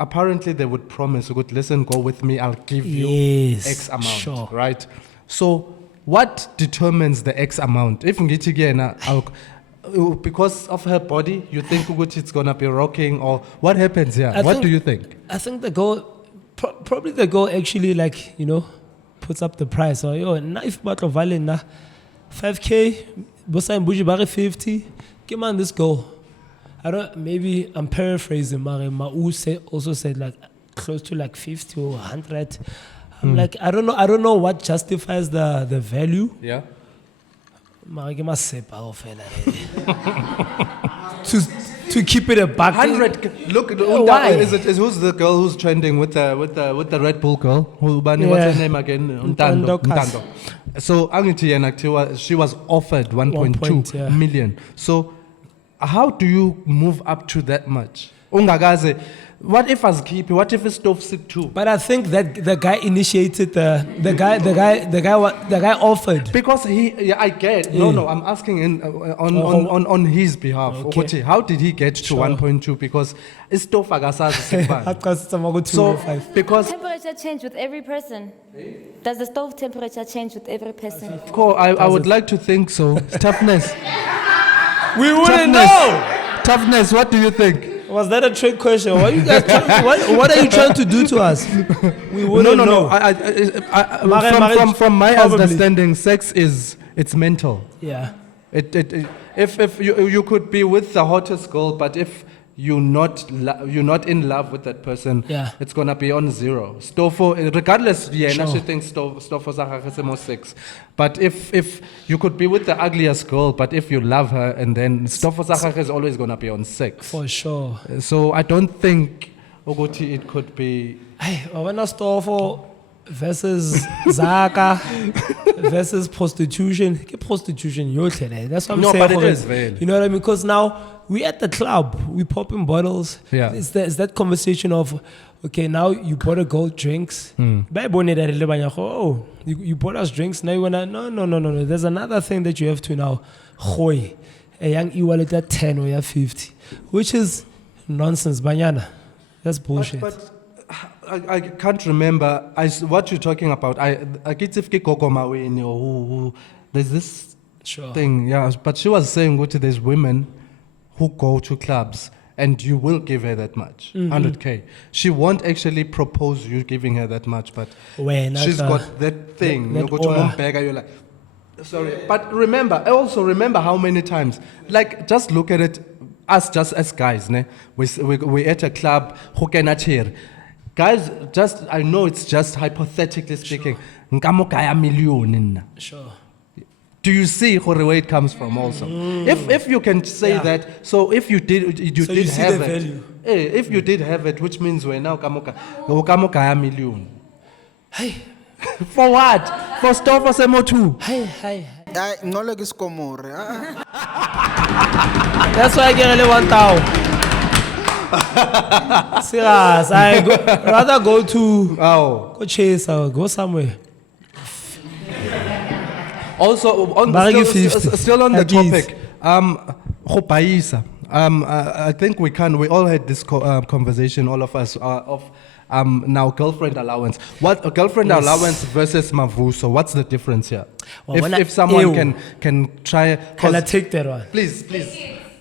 apparently they would promise, good, listen, go with me, I'll give you Yes, X amount, sure. right? So what determines the X amount? If ngithi kuyena because of her body, you think ukuthi it's gonna be rocking, or what happens here? What do you think? I think the girl, probably the girl actually puts up the price. Or yo, knife battle vale na 5K, bosa imbuji bare 50. Come on, this girl. Maybe I'm paraphrasing. Mavuso also said like close to like 50 or 100. I'm like, I don't know what justifies the value. Yeah. To keep it a buck. 100. Look, Why? is who's the girl who's trending with the Red Bull girl? What's her name again? Ntando. So angithi yena kuthiwa she was offered 1.2 yeah. million. So how do you move up to that much? Ungagaze, what if as keep? What if it's stove sick too? But I think that the guy initiated the guy offered. Because I get. No, I'm asking on his behalf. Okay. How did he get to 1.2? Because it's stove agasazi. So because Temperature change with every person. Does the stove temperature change with every person? of course I would like to think so. Toughness. We wouldn't Toughness. know. Toughness. What do you think? Was that a trick question? What are you guys? What are you trying to do to us? We wouldn't know. From my Probably. understanding, sex it's mental. Yeah. If you could be with the hottest girl, but if you're not in love with that person, Yeah. it's gonna be on zero. Stofo, regardless, Sure. she thinks Stofo Sahara six. But if you could be with the ugliest girl, but if you love her, and then Stofo Sahara is always gonna be on six. For sure. So I don't think Ogoti it could be. Hey, when I store for versus Zaka versus prostitution. Prostitution, that's what I'm No, saying. but it is, man. You know what I mean? Because now we at the club, we popping bottles. Yeah. It's that conversation of, okay, now you bought a girl drinks. Oh, you bought us drinks. Now you wanna no. There's another thing that you have to now. A young e-wallet at 10 or at 50, which is nonsense, banyana. That's bullshit. But I can't remember what you're talking about. I get if there's this Sure. thing, yeah. But she was saying, there's women who go to clubs and you will give her that much, 100K. She won't actually propose you giving her that much, but When she's at, got that thing. that You go to aura. Mombega, you're like, sorry. But I also remember how many times, like, just look at it, us just as guys, ne? We at a club, who cannot hear. Guys, I know it's just hypothetically speaking. Nkamo kaya million. Sure. Do you see where it comes from also? If you can say Yeah. that, so if you did So you see have the it, value. if you did have it, which means we're now kamo kaya million. Hey, For what? For stuff for Semo too. hey. Ngolo ke skomore. That's why I get only 1,000. Serious, rather go to go chase or go somewhere. Also, Bargain 50. still on the At least. topic, Khopaisa. I think we all had this conversation, all of us, of now girlfriend allowance. What a girlfriend Yes. allowance versus Mavuso? What's the difference here? Well, when If I- someone Ew. can try, Can I take that one? please,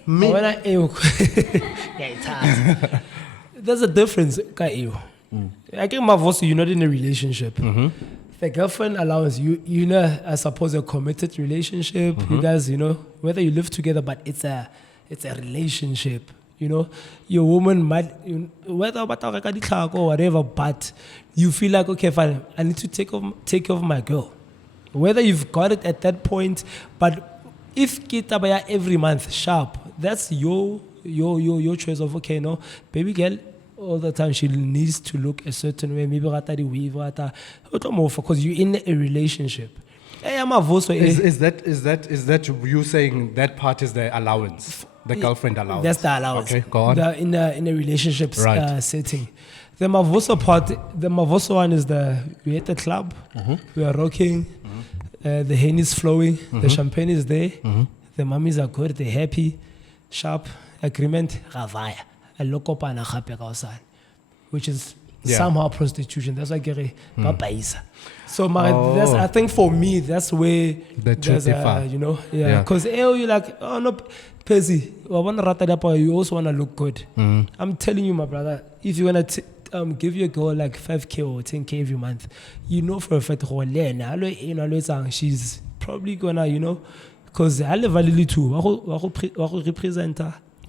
Me. When yeah, it's hard. There's a difference, I think Mavuso, you're not in a relationship. The girlfriend allowance, you know, I suppose a committed relationship. You guys, whether you live together, but it's a relationship. Your woman might, whether or whatever, but you feel like, okay, fine, I need to take care of my girl. Whether you've got it at that point, but if kitabaya every month, sharp, that's your choice of, okay, no, baby girl, all the time she needs to look a certain way, maybe because you're in a relationship. Is that you saying that part is the allowance, the girlfriend allowance? That's the allowance. Okay, go on. In a relationship Right. setting. The Mavuso part, the Mavuso one is we're at the club, we are rocking, the hen is flowing, the champagne is there, the mummies are good, they're happy, sharp, agreement, ravaya, a lokopana gape kaosane, which is Yeah. somehow prostitution. That's why I get it. So Oh. that's, I think for me, that's where The there's truth differ. Yeah. because you're like, oh no, Pezzy, you also want to look good. I'm telling you, my brother, if you want to give your girl like 5K or 10K every month, for a fact, she's probably gonna, because I live value too.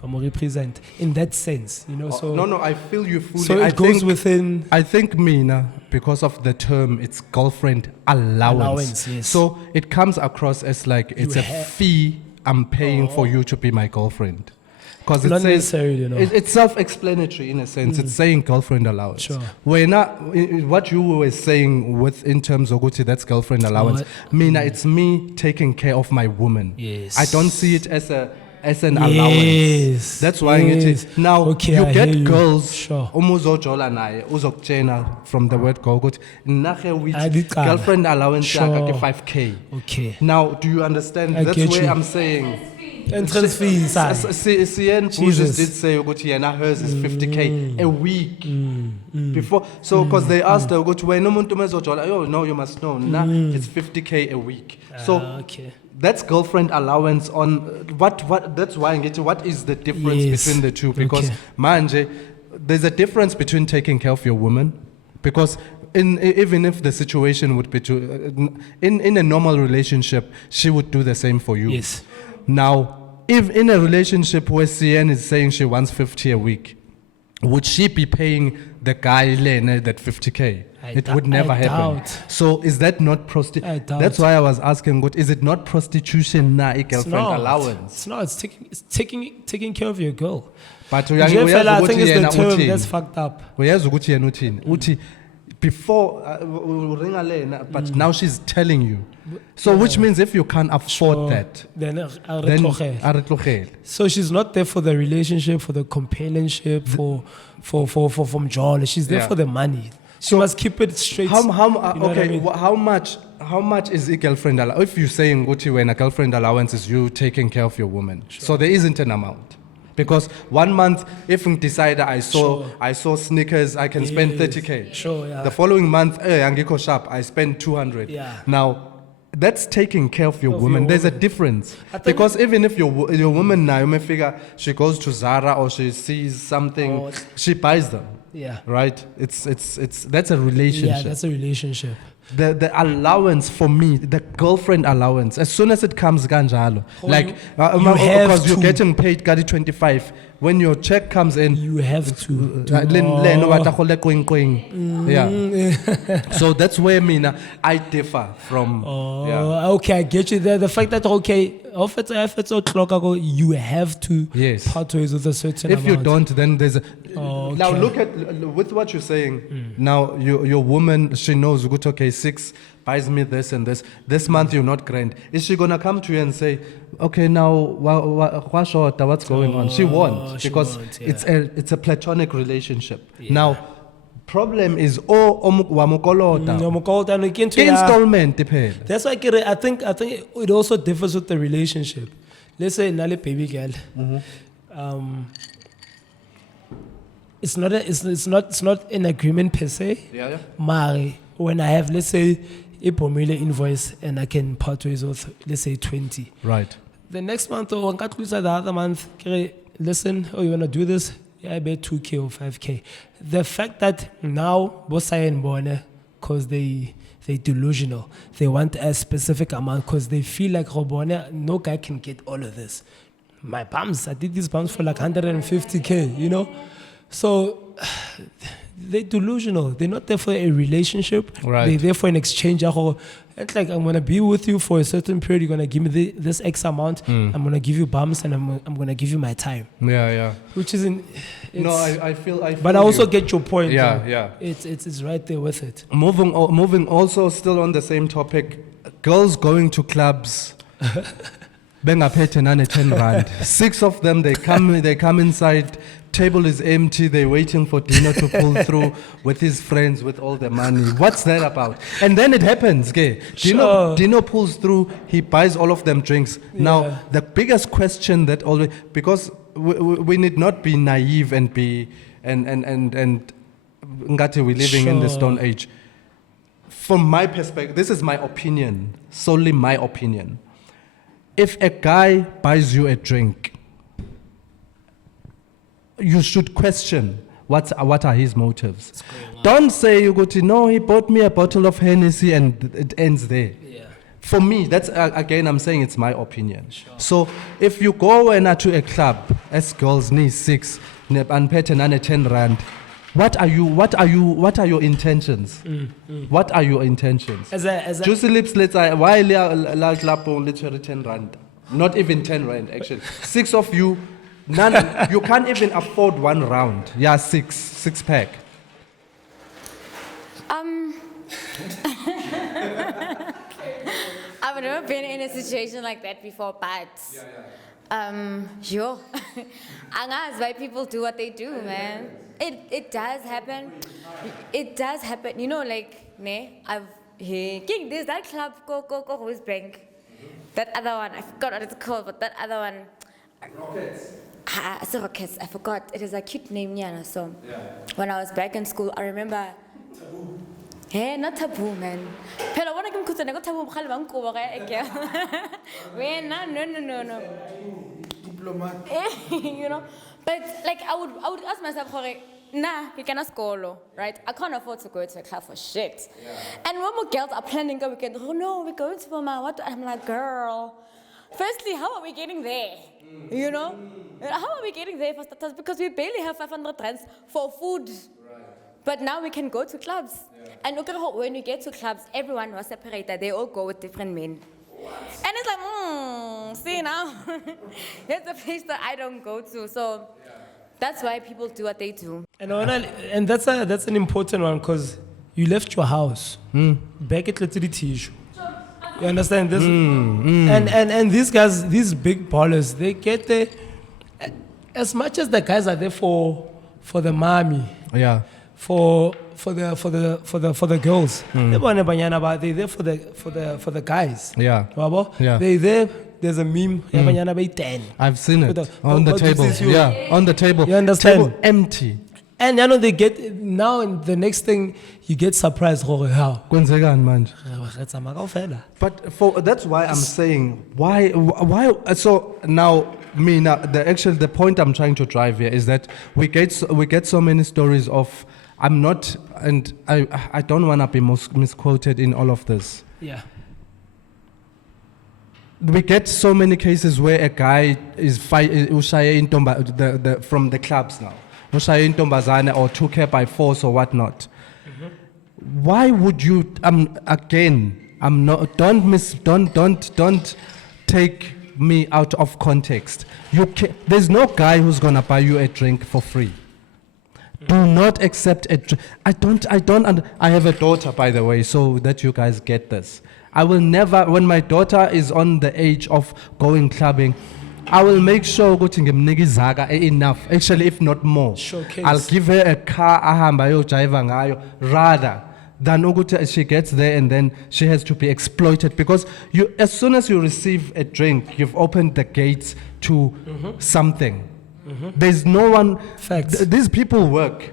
Represent in that sense, So No, I feel you fully. So it I goes think, within. I think Mina, because of the term, it's girlfriend allowance. Allowance, yes. So it comes across as like it's a fee I'm paying for you to be my girlfriend. Because it Not says necessarily, no. it's self-explanatory in a sense. It's saying girlfriend allowance. Sure. What you were saying in terms of Guti, that's girlfriend allowance. Mina, it's me taking care of my woman. Yes. I don't see it as a as an allowance. That's why yes. now Okay, you I get hear you. girls Sure. umuzojola naye uzokutshena from the word go ukuthi nahe with Adiqala. girlfriend allowance Sure. yakhe 5k. Okay. Now do you understand? I That's get where you. I'm saying Entrance fees. aye. CN Bush Jesus. did say ukuthi yena hers is 50k a week before, so because they asked her ukuthi wena umuntu mezojola, oh no, you must know nah, it's 50k a week. So Okay. that's girlfriend allowance on what that's why ngithi what is the difference Yes. between the two, because Okay. manje there's a difference between taking care of your woman, because even if the situation would be in a normal relationship, she would do the same for you. Yes. Now, if in a relationship where CN is saying she wants 50 a week, would she be paying the guy Lene that 50k? It would never happen. Doubt. So is that not I prostitution? doubt. That's why I was asking, what is it not prostitution na It's girlfriend not. allowance? It's not. It's taking care of your girl. But Nje fela, I think it's the term that's fucked up. uyazi ukuthi yena uthini uthi before uringa lena, but now she's telling you, so which means if you can't afford that, Then then a re tlogele. So she's not there for the relationship, for the companionship, for from John. She's there Yeah. for the money. She must keep it straight. how you know what I okay mean? how much is a girlfriend allowance? If you're saying Gucci, when a girlfriend allowance is you taking care of your woman, so there isn't an amount. Because 1 month, if I decide I saw sneakers, I can spend Yes. 30k. Sure, yeah. The following month, angiko shop, I spend 200. Yeah. Now, that's taking care of your Of woman. your There's a woman. difference. I think- Because even if your woman now, you may figure she goes to Zara or she sees something, Oh, she buys them. Yeah. Right? It's that's a relationship. Yeah, that's a relationship. The allowance for me, the girlfriend allowance, as soon as it comes ganjalo, like you have because you're to. getting paid Gadi 25, when your check comes in, You have to. yeah. So that's where I differ from. Yeah. Okay, I get you there. The fact that if it's o'clock ago, you have to Yes. part ways with a certain If you amount. don't, then there's a. Oh, Now okay. look at with what you're saying. Now your woman, she knows good. Okay, 6 buys me this and this. This month you're not grand. Is she gonna come to you and say, okay, now what's going on? She won't, she because won't, yeah. it's a platonic relationship. Now, problem is wamukolota installment phela. That's why I think it also differs with the relationship. Let's say Nale baby girl. It's not an agreement per se. Yeah. Mari, when I have, let's say, a Pomile invoice and I can part ways with, let's say, 20. Right. The next month or the other month, listen, you want to do this? Yeah, I bet 2K or 5K. The fact that now, both side and born, because they're delusional. They want a specific amount because they feel like no guy can get all of this. My bums, I did these bums for like 150K, you know? So they're delusional. They're not there for a relationship. Right. They're there for an exchange. It's like, I'm going to be with you for a certain period. You're going to give me this X amount. I'm going to give you bums and I'm going to give you my time. Yeah. Which isn't. No, I feel. But I also get your point. Yeah, though. yeah. It's right there with it. Moving also still on the same topic, girls going to clubs. Bengaphethe nane 10 rand. 6 of them, they come inside, table is empty, they're waiting for Dino to pull through with his friends with all the money. What's that about? And then it happens, okay? Sure. Dino pulls through, he buys all of them drinks. Now, the biggest question that always, because we need not be naive and be, and ngati we're living in the stone age. From my perspective, this is my opinion, solely my opinion. If a guy buys you a drink, you should question what are his motives. Don't say you go to no, he bought me a bottle of Hennessy and it ends there. Yeah. For me, that's again, I'm saying it's my opinion. Sure. So if you go to a club, as girls need 6, and pay 10 rand, what are your intentions? What are your intentions? As a Juicy lips, why la club literally 10 rand? Not even 10 rand, actually. 6 of you, none. You can't even afford 1 round. Yeah, 6 pack. I've never been in a situation like that before, but Yo, angazi why people do what they do, man. It does happen. It does happen. You know, like, King, there's that club, go, who's bank. That other one, I forgot what it's called, but that other one. Rockets. It's Rockets, I forgot. It is a cute name, yeah. So, when I was back in school, I remember. Taboo. Hey, not taboo, man. Pero when I come to the taboo, I'm going no. Diplomat. You know, but like I would ask myself, nah, you cannot school, right? I can't afford to go to a club for shit. And when my girls are planning a weekend, oh no, we're going to Mama. What? I'm like, girl. Firstly, how are we getting there? You know, how are we getting there for starters? Because we barely have 500 rands for food. But now we can go to clubs. And look at how when we get to clubs, everyone was separated. They all go with different men. And it's like, see now, that's a place that I don't go to. So that's why people do what they do. And that's an important one because you left your house. Back at the tissue. You understand this? And these guys, these big ballers, they get there. As much as the guys are there for the mommy. Yeah. For the girls, they're there for the guys. Yeah. Yeah. They there. There's a meme. I've seen it on the But table. this is you. Yeah, on the table. You understand? Table empty. And you know they get now. And the next thing you get surprised. How? Kwenzekani manje? But that's why I'm saying why. So now the point I'm trying to drive here is that we get so many stories of. I'm not, and I don't want to be misquoted in all of this. Yeah. We get so many cases where a guy is from the clubs now, or took her by force or whatnot. Why would you? Don't take me out of context. There's no guy who's gonna buy you a drink for free. Do not accept a drink. I have a daughter, by the way, so that you guys get this. I will never, when my daughter is on the age of going clubbing, I will make sure enough, actually, if not more. Showcase. I'll give her a car, rather than she gets there and then she has to be exploited. Because as soon as you receive a drink, you've opened the gates to something. There's no one. Facts. These people work,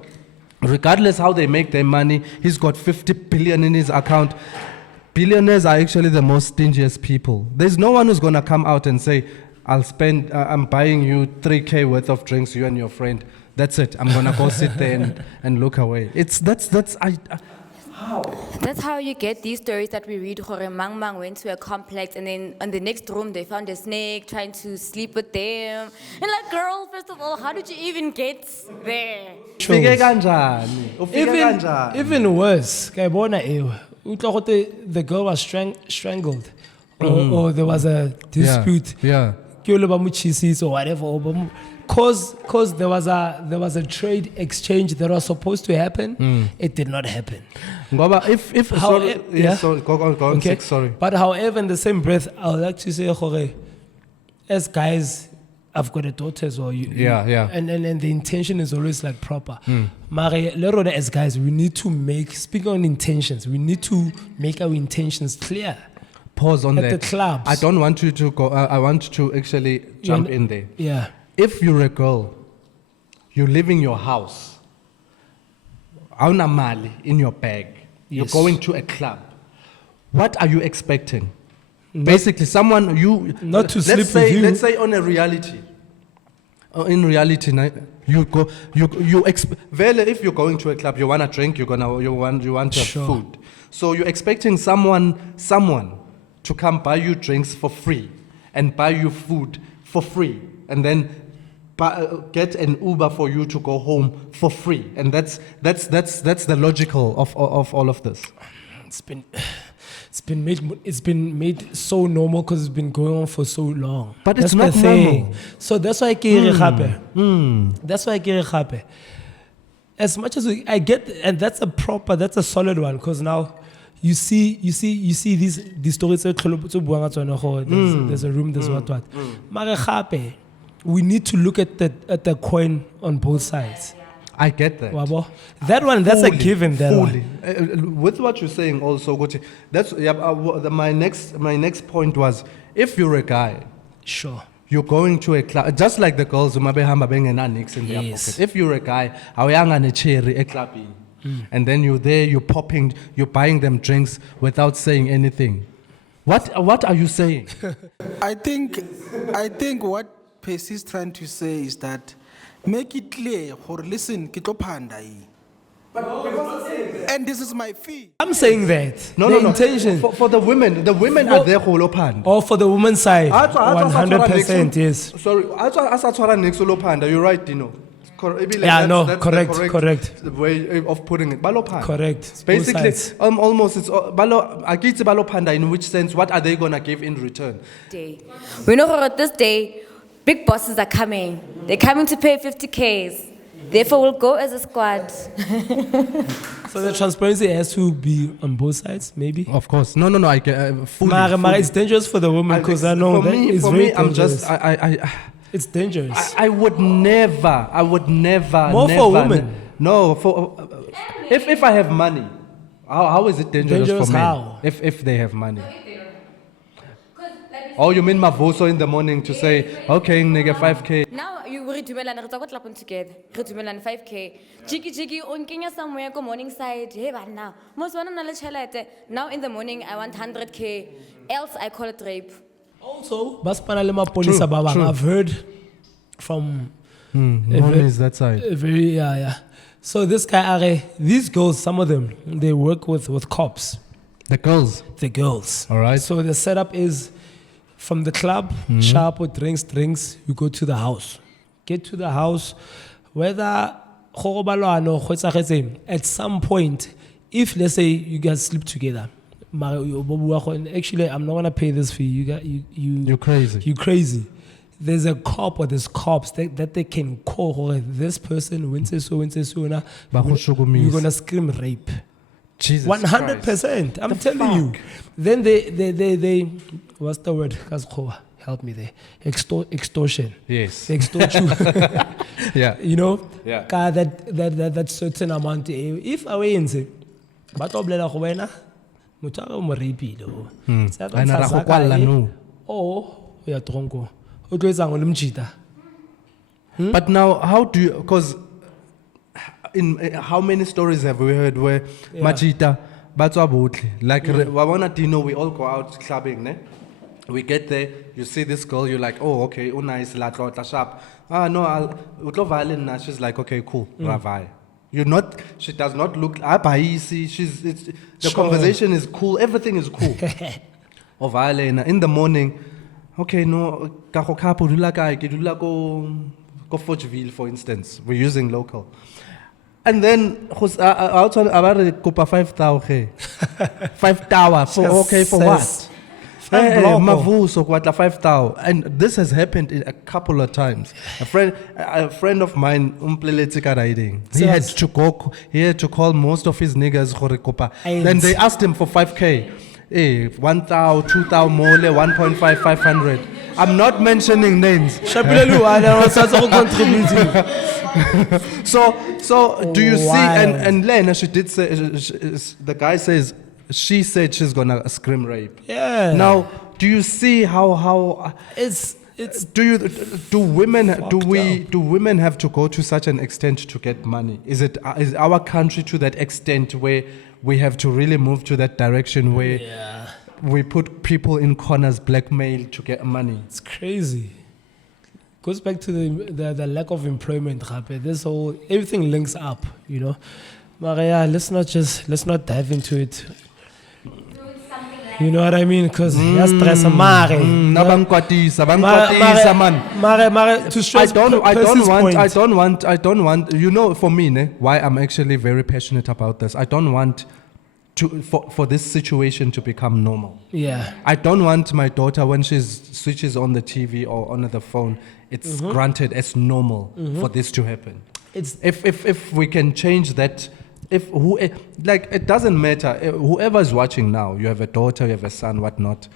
regardless how they make their money. He's got 50 billion in his account. Billionaires are actually the most stingiest people. There's no one who's gonna come out and say, I'm buying you 3K worth of drinks, you and your friend. That's it. I'm gonna go sit there and look away. How? That's how you get these stories that we read. Mang went to a complex and then in the next room they found a snake trying to sleep with them. And like, girl, first of all, how did you even get there? Even worse, the girl was strangled, or there was a dispute. Yeah. Or whatever. Cause there was a trade exchange that was supposed to happen, it did not happen. Go on, Okay. sorry. But however, in the same breath, I would like to say, as guys, I've got a daughter as well. And the intention is always like proper. Mare, as guys, we need to speaking on intentions, we need to make our intentions clear. Pause on at that. The clubs. I don't want you to go. I want to actually jump in there. Yeah. If you're a girl, you live in your house, auna mali in your bag, you're going to a club, what are you expecting? Basically, someone not to sleep with you. Let's say on a reality. In reality, if you're going to a club, you want to drink, you want to have food. So you're expecting someone to come buy you drinks for free and buy you food for free, and then get an Uber for you to go home for free, and that's the logical of all of this. It's been made so normal because it's been going on for so long. But that's it's not the thing. normal. So that's why I get happy. That's why I get happy. As much as I get, and that's a solid one, because now you see these stories there's a room, there's what. Mara gape, we need to look at the coin on both sides. I get that. Wabo? That one, that's a given. That Fully. one. With what you're saying also, Gucci, that's my next point was, if you're a guy, Sure. you're going to a club, just like the girls who maybe have nicks in their Yes. pocket. If you're a guy, a cherry a club, and then you're there, you're buying them drinks without saying anything. What are you saying? I think what Percy is trying to say is that make it clear, or listen, kito panda. And this is my fee. I'm saying that. No, the no. intention. For the women are there whole pan. Or for the woman's side. 100%, yes. Sorry, you're right, Dino. Yeah, no, that's correct, the correct. way of putting it. Balopan. Correct. Basically, Both sides. almost it's agitse balopanda. In which sense, what are they gonna give in return? Day. We know that this day, big bosses are coming. They're coming to pay 50Ks. Therefore, we'll go as a squad. So the transparency has to be on both sides, maybe. Of course, no. I get fully. Mara, it's dangerous for the woman because I know that it's for very me, I'm dangerous. just It's dangerous. I would never. More never, for women. No, for if I have money, how is it dangerous Dangerous for men? how? If they have money. Oh, you mean Mavuso in the morning to say, okay, nigga, 5K. Now you redumelan, re tsa go tlapong together. Redumelan 5K. Jiggy, on kenya somewhere go morning side. Hey, but now most one na le chelete. Now in the morning I want 100K. Else I call it rape. Also, Baspana Lema Police Ababa, true. I've heard from Is that side? a very, yeah. So this guy, these girls, some of them, they work with cops. The girls. The girls. All right. So the setup is from the club, sharp with drinks, you go to the house. Get to the house, whether at some point, if let's say you guys sleep together, actually I'm not gonna pay this fee. You're crazy. You crazy. There's a cop or there's cops that they can call this person when say so now you're gonna scream rape. Jesus 100%. I'm telling you. Then they what's the word? Help me there. Extortion. Yes. They extort you. Yeah. You know? Yeah. That certain amount. If I were in say, but oblela go wena, motho a mo rapile o. A na ra go kwalla no. Oh, ya tronko. O tlo etsa ngwe le mjita. But now, how do you, because in how many stories have we heard where Machita, Batswa Botli, like Wawana Dino, we all go out clubbing, ne? We get there, you see this girl, you're like, oh, okay, nice, la sharp. Ah, no, Utlo violin na. She's like, okay, cool, Ravai. You're not, she does not look, the Sure. conversation is cool, everything is cool. Of Violin, in the morning, okay, no, Kaho Kapo, Dula Kai, Dula go Forgeville, for instance. We're using local. And then, outside about Copa 5,000. 5,000. For what? Mavuso, Kwatla 5,000. And this has happened a couple of times. A friend of mine, he had to call most of his niggas for Copa. Then they asked him for 5K. 1,000, 2,000 more, 1.5, 500. I'm not mentioning names. So do you see? And Lena, she did say, the guy says, she said she's gonna scream rape. Yeah. Now, do you see how It's do women have to go to such an extent to get money? Is our country to that extent where we have to really move to that direction where we put people in corners, blackmail to get money? It's crazy. Goes back to the lack of employment. This whole everything links up, you know. Maria, let's not dive into it. You know what I mean? Because stress mare. To stress I don't want. You know, for me, why I'm actually very passionate about this. I don't want for this situation to become normal. Yeah. I don't want my daughter when she switches on the TV or on the phone, it's granted as normal for this to happen. If we can change that it doesn't matter. Whoever's watching now, you have a daughter, you have a son, whatnot.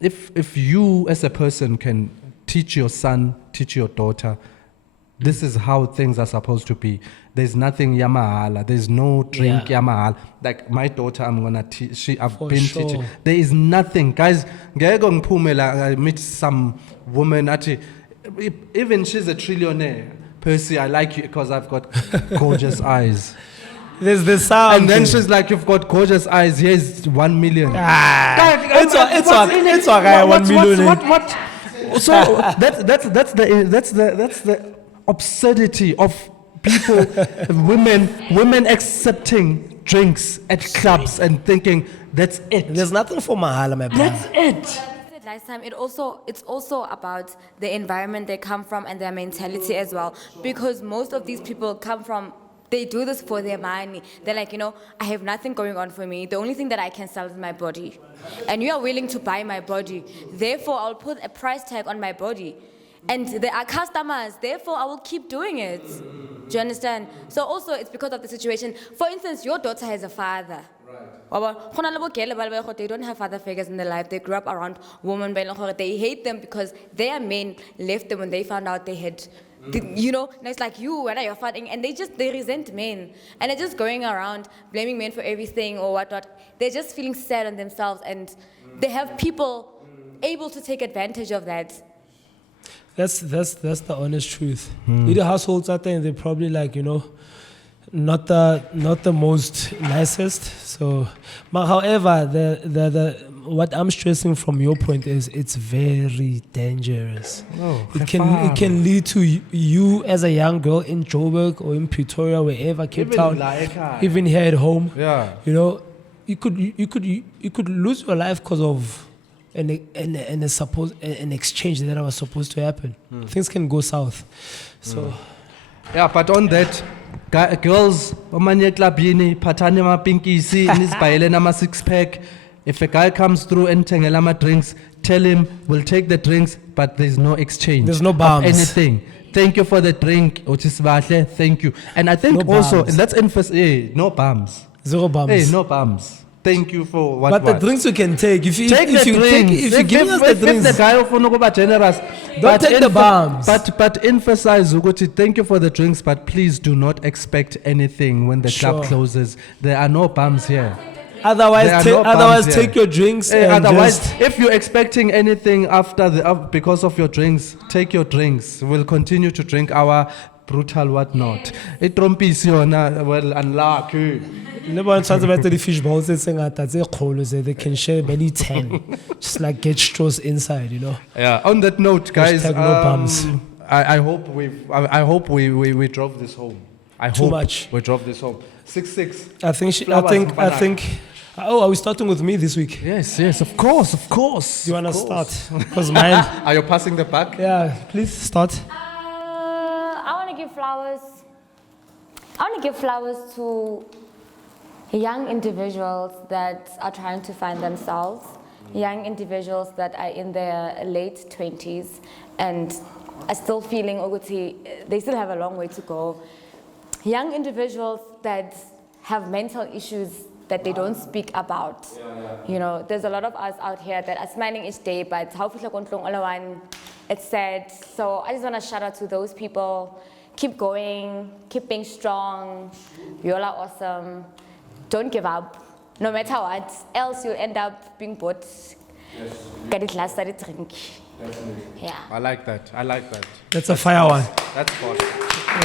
If you as a person can teach your son, teach your daughter, this is how things are supposed to be. There's nothing yamahala. There's no drink yamahala. Like my daughter, I'm gonna teach. I've For been sure. teaching. There is nothing, guys. I meet some woman. Even she's a trillionaire. Percy, I like you because I've got gorgeous eyes. There's the sound. And then she's like, "You've got gorgeous eyes. Here's 1 million." It's okay. 1 million. What? So that's the absurdity of people, women accepting drinks at clubs and thinking that's it. There's nothing for mahala, my brother. That's it. Last time, it's also about the environment they come from and their mentality as well. Because most of these people they do this for their money. They're like, I have nothing going on for me. The only thing that I can sell is my body. And you are willing to buy my body. Therefore, I'll put a price tag on my body. And there are customers, therefore I will keep doing it. Do you understand? So also it's because of the situation. For instance, your daughter has a father. Right. They don't have father figures in their life. They grew up around women. They hate them because their men left them when they found out they had, and it's like when are you fighting? And they resent men. And they're just going around blaming men for everything or whatnot. They're just feeling sad on themselves and they have people able to take advantage of that. That's the honest truth. Little households out there, they're probably like, not the most nicest. So, but however, the what I'm stressing from your point is it's very dangerous. It can lead to you as a young girl in Joburg or in Pretoria, wherever, Cape Town, even here at home. Yeah. You could lose your life because of an exchange that was supposed to happen. Things can go south. So yeah, but on that, girls, omanye klabini, patani ma pinkisi, nisbayele na ma six pack. If a guy comes through and tengela ma drinks, tell him we'll take the drinks, but there's no exchange. There's no bums. Anything. Thank you for the drink. Thank you. And I think No also bums. let's emphasize, no bums. zero bums. Hey, no bums. Thank you for what. But the drinks you can take. If you Take the drinks. If you give us the If drinks, the guy ofuna kuba generous, Don't take the bums. But emphasize ukuthi thank you for the drinks, but please do not expect anything when the club Sure. closes. There are no bums here. otherwise, There are no bums here. take your drinks. Eh, and otherwise, just- if you're expecting anything because of your drinks, take your drinks. We'll continue to drink our brutal whatnot. Itrompisi yona, well, unlucky. Never talks about the fish balls. They can share maybe 10. Just like get straws inside, Yeah. On that note, guys, Hashtag no bums. I hope we drove this home. Too much. We drove this home. 6-6. I Flowers, think. Oh, are we starting with me this week? Yes, of course. Do you want to start? Because mine. Are you passing the buck? Yeah, please start. I want to give flowers. I want to give flowers to young individuals that are trying to find themselves, young individuals that are in their late 20s and are still feeling they still have a long way to go. Young individuals that have mental issues that they don't speak about. There's a lot of us out here that are smiling each day, but it's sad. So I just want to shout out to those people. Keep going, keep being strong. You all are awesome. Don't give up, no matter what, else you'll end up being bored. Get it last, drink. Definitely. Yeah. I like that. That's a fire one. That's boss.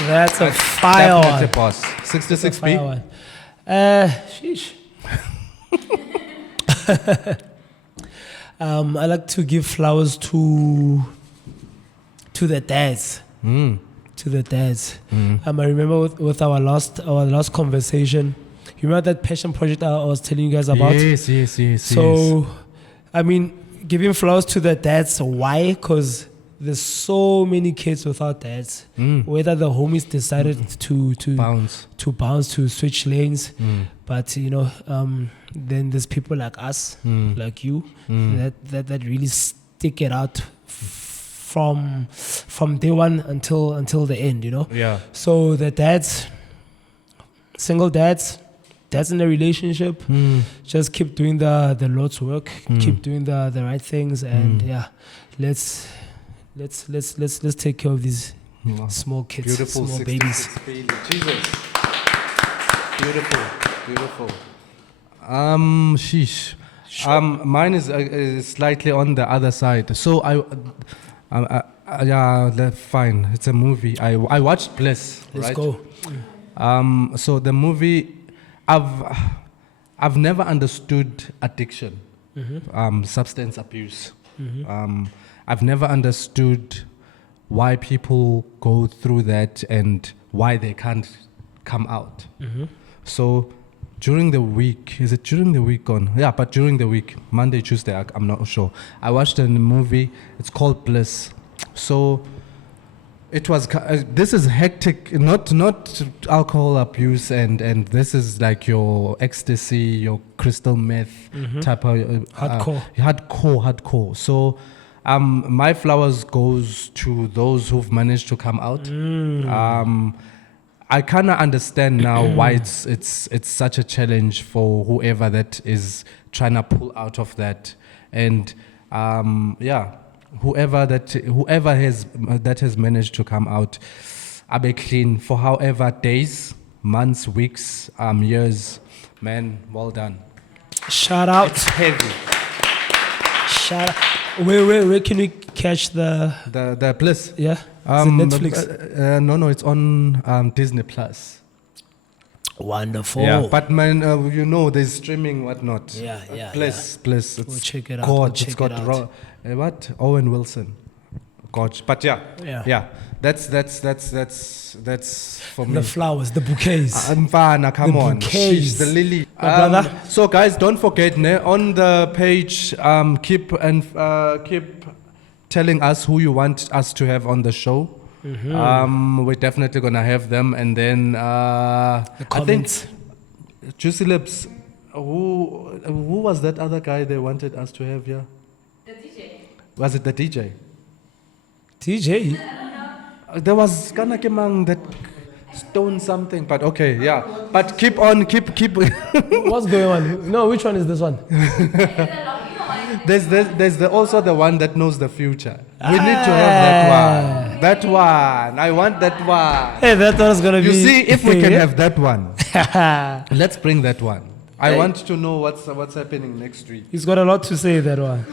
That's a fire Definitely one. boss. Fire 66B. one. Sheesh. I like to give flowers to the dads. To the dads. I remember with our last conversation. You remember that passion project I was telling you guys about? Yes. So, giving flowers to the dads. Why? Because there's so many kids without dads. Whether the homies decided to Bounce. to switch lanes, but then there's people like us, like you, that really stick it out from day one until the end. Yeah. So the dads, single dads in a relationship, just keep doing the Lord's work, keep doing the right things, and let's take care of these small kids, Beautiful small babies. Jesus. Beautiful. Sheesh. Mine is slightly on the other side. So fine. It's a movie. I watched Bliss. Let's right? go. So the movie, I've never understood addiction, substance abuse. I've never understood why people go through that and why they can't come out. So during the week, is it during the week on? Yeah, but during the week, Monday, Tuesday, I'm not sure. I watched a movie. It's called Bliss. So it was. This is hectic. Not alcohol abuse, and this is like your ecstasy, your crystal meth type of hardcore. So, my flowers goes to those who've managed to come out. I kind of understand now why it's such a challenge for whoever that is trying to pull out of that, and whoever has managed to come out, I be clean for however days, months, weeks, years, man, well done. Shout out. It's heavy. Shout out. Where can we catch The Bliss? Yeah. Is it Netflix? No, it's on Disney Plus. Wonderful. Yeah, but man, there's streaming whatnot. Yeah. Bliss. We'll check it out. It's got Owen Wilson. God, but yeah. That's for me. The flowers, the bouquets. Mfana, come The on. bouquets. Sheesh, the lily. My brother. So guys, don't forget, on the page, keep telling us who you want us to have on the show. We're definitely gonna have them, and then The comments. I think Juicy Lips. Who was that other guy they wanted us to have here? The DJ. Was it the DJ? TJ. There was Kanakemang that stone something, but okay, yeah. But keep on. What's going on? No, which one is this one? There's also the one that knows the future. We need to have that one. That one. I want that one. Hey, that one's gonna be. You see, if we can have that one, let's bring that one. I want to know what's happening next week. He's got a lot to say, that one.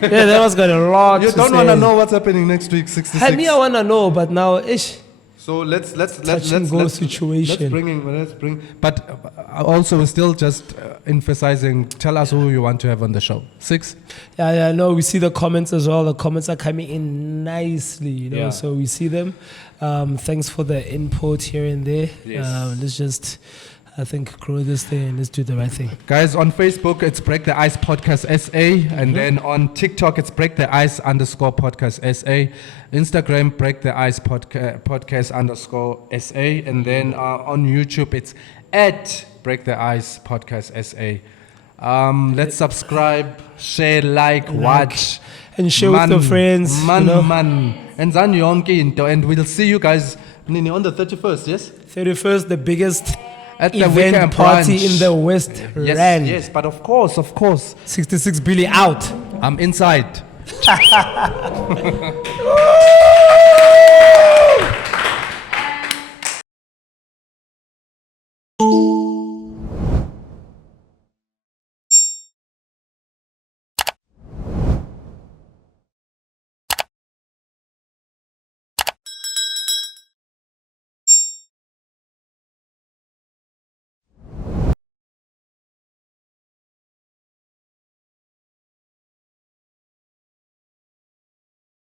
Yeah, that one's got a lot to say. You don't want to know what's happening next week, 66. I want to know, but now, ish. So let's situation. Let's bring. But also, we're still just emphasizing. Tell us who you want to have on the show. 6. Yeah. No, we see the comments as well. The comments are coming in nicely, Yeah. So we see them. Thanks for the input here and there. Yes. Let's just, I think, grow this thing and let's do the right thing. Guys, on Facebook, it's Break the Ice Podcast SA. And then on TikTok, it's Break the Ice _Podcast SA. Instagram, Break the Ice Podcast _SA. And then on YouTube, it's at Break the Ice Podcast SA. Let's subscribe, share, watch. And share with your friends. Man. And we'll see you guys on the 31st, yes? 31st, the biggest at the event weekend party brunch. in the West Rand. Yes, but of course. 66 Billy out. I'm inside.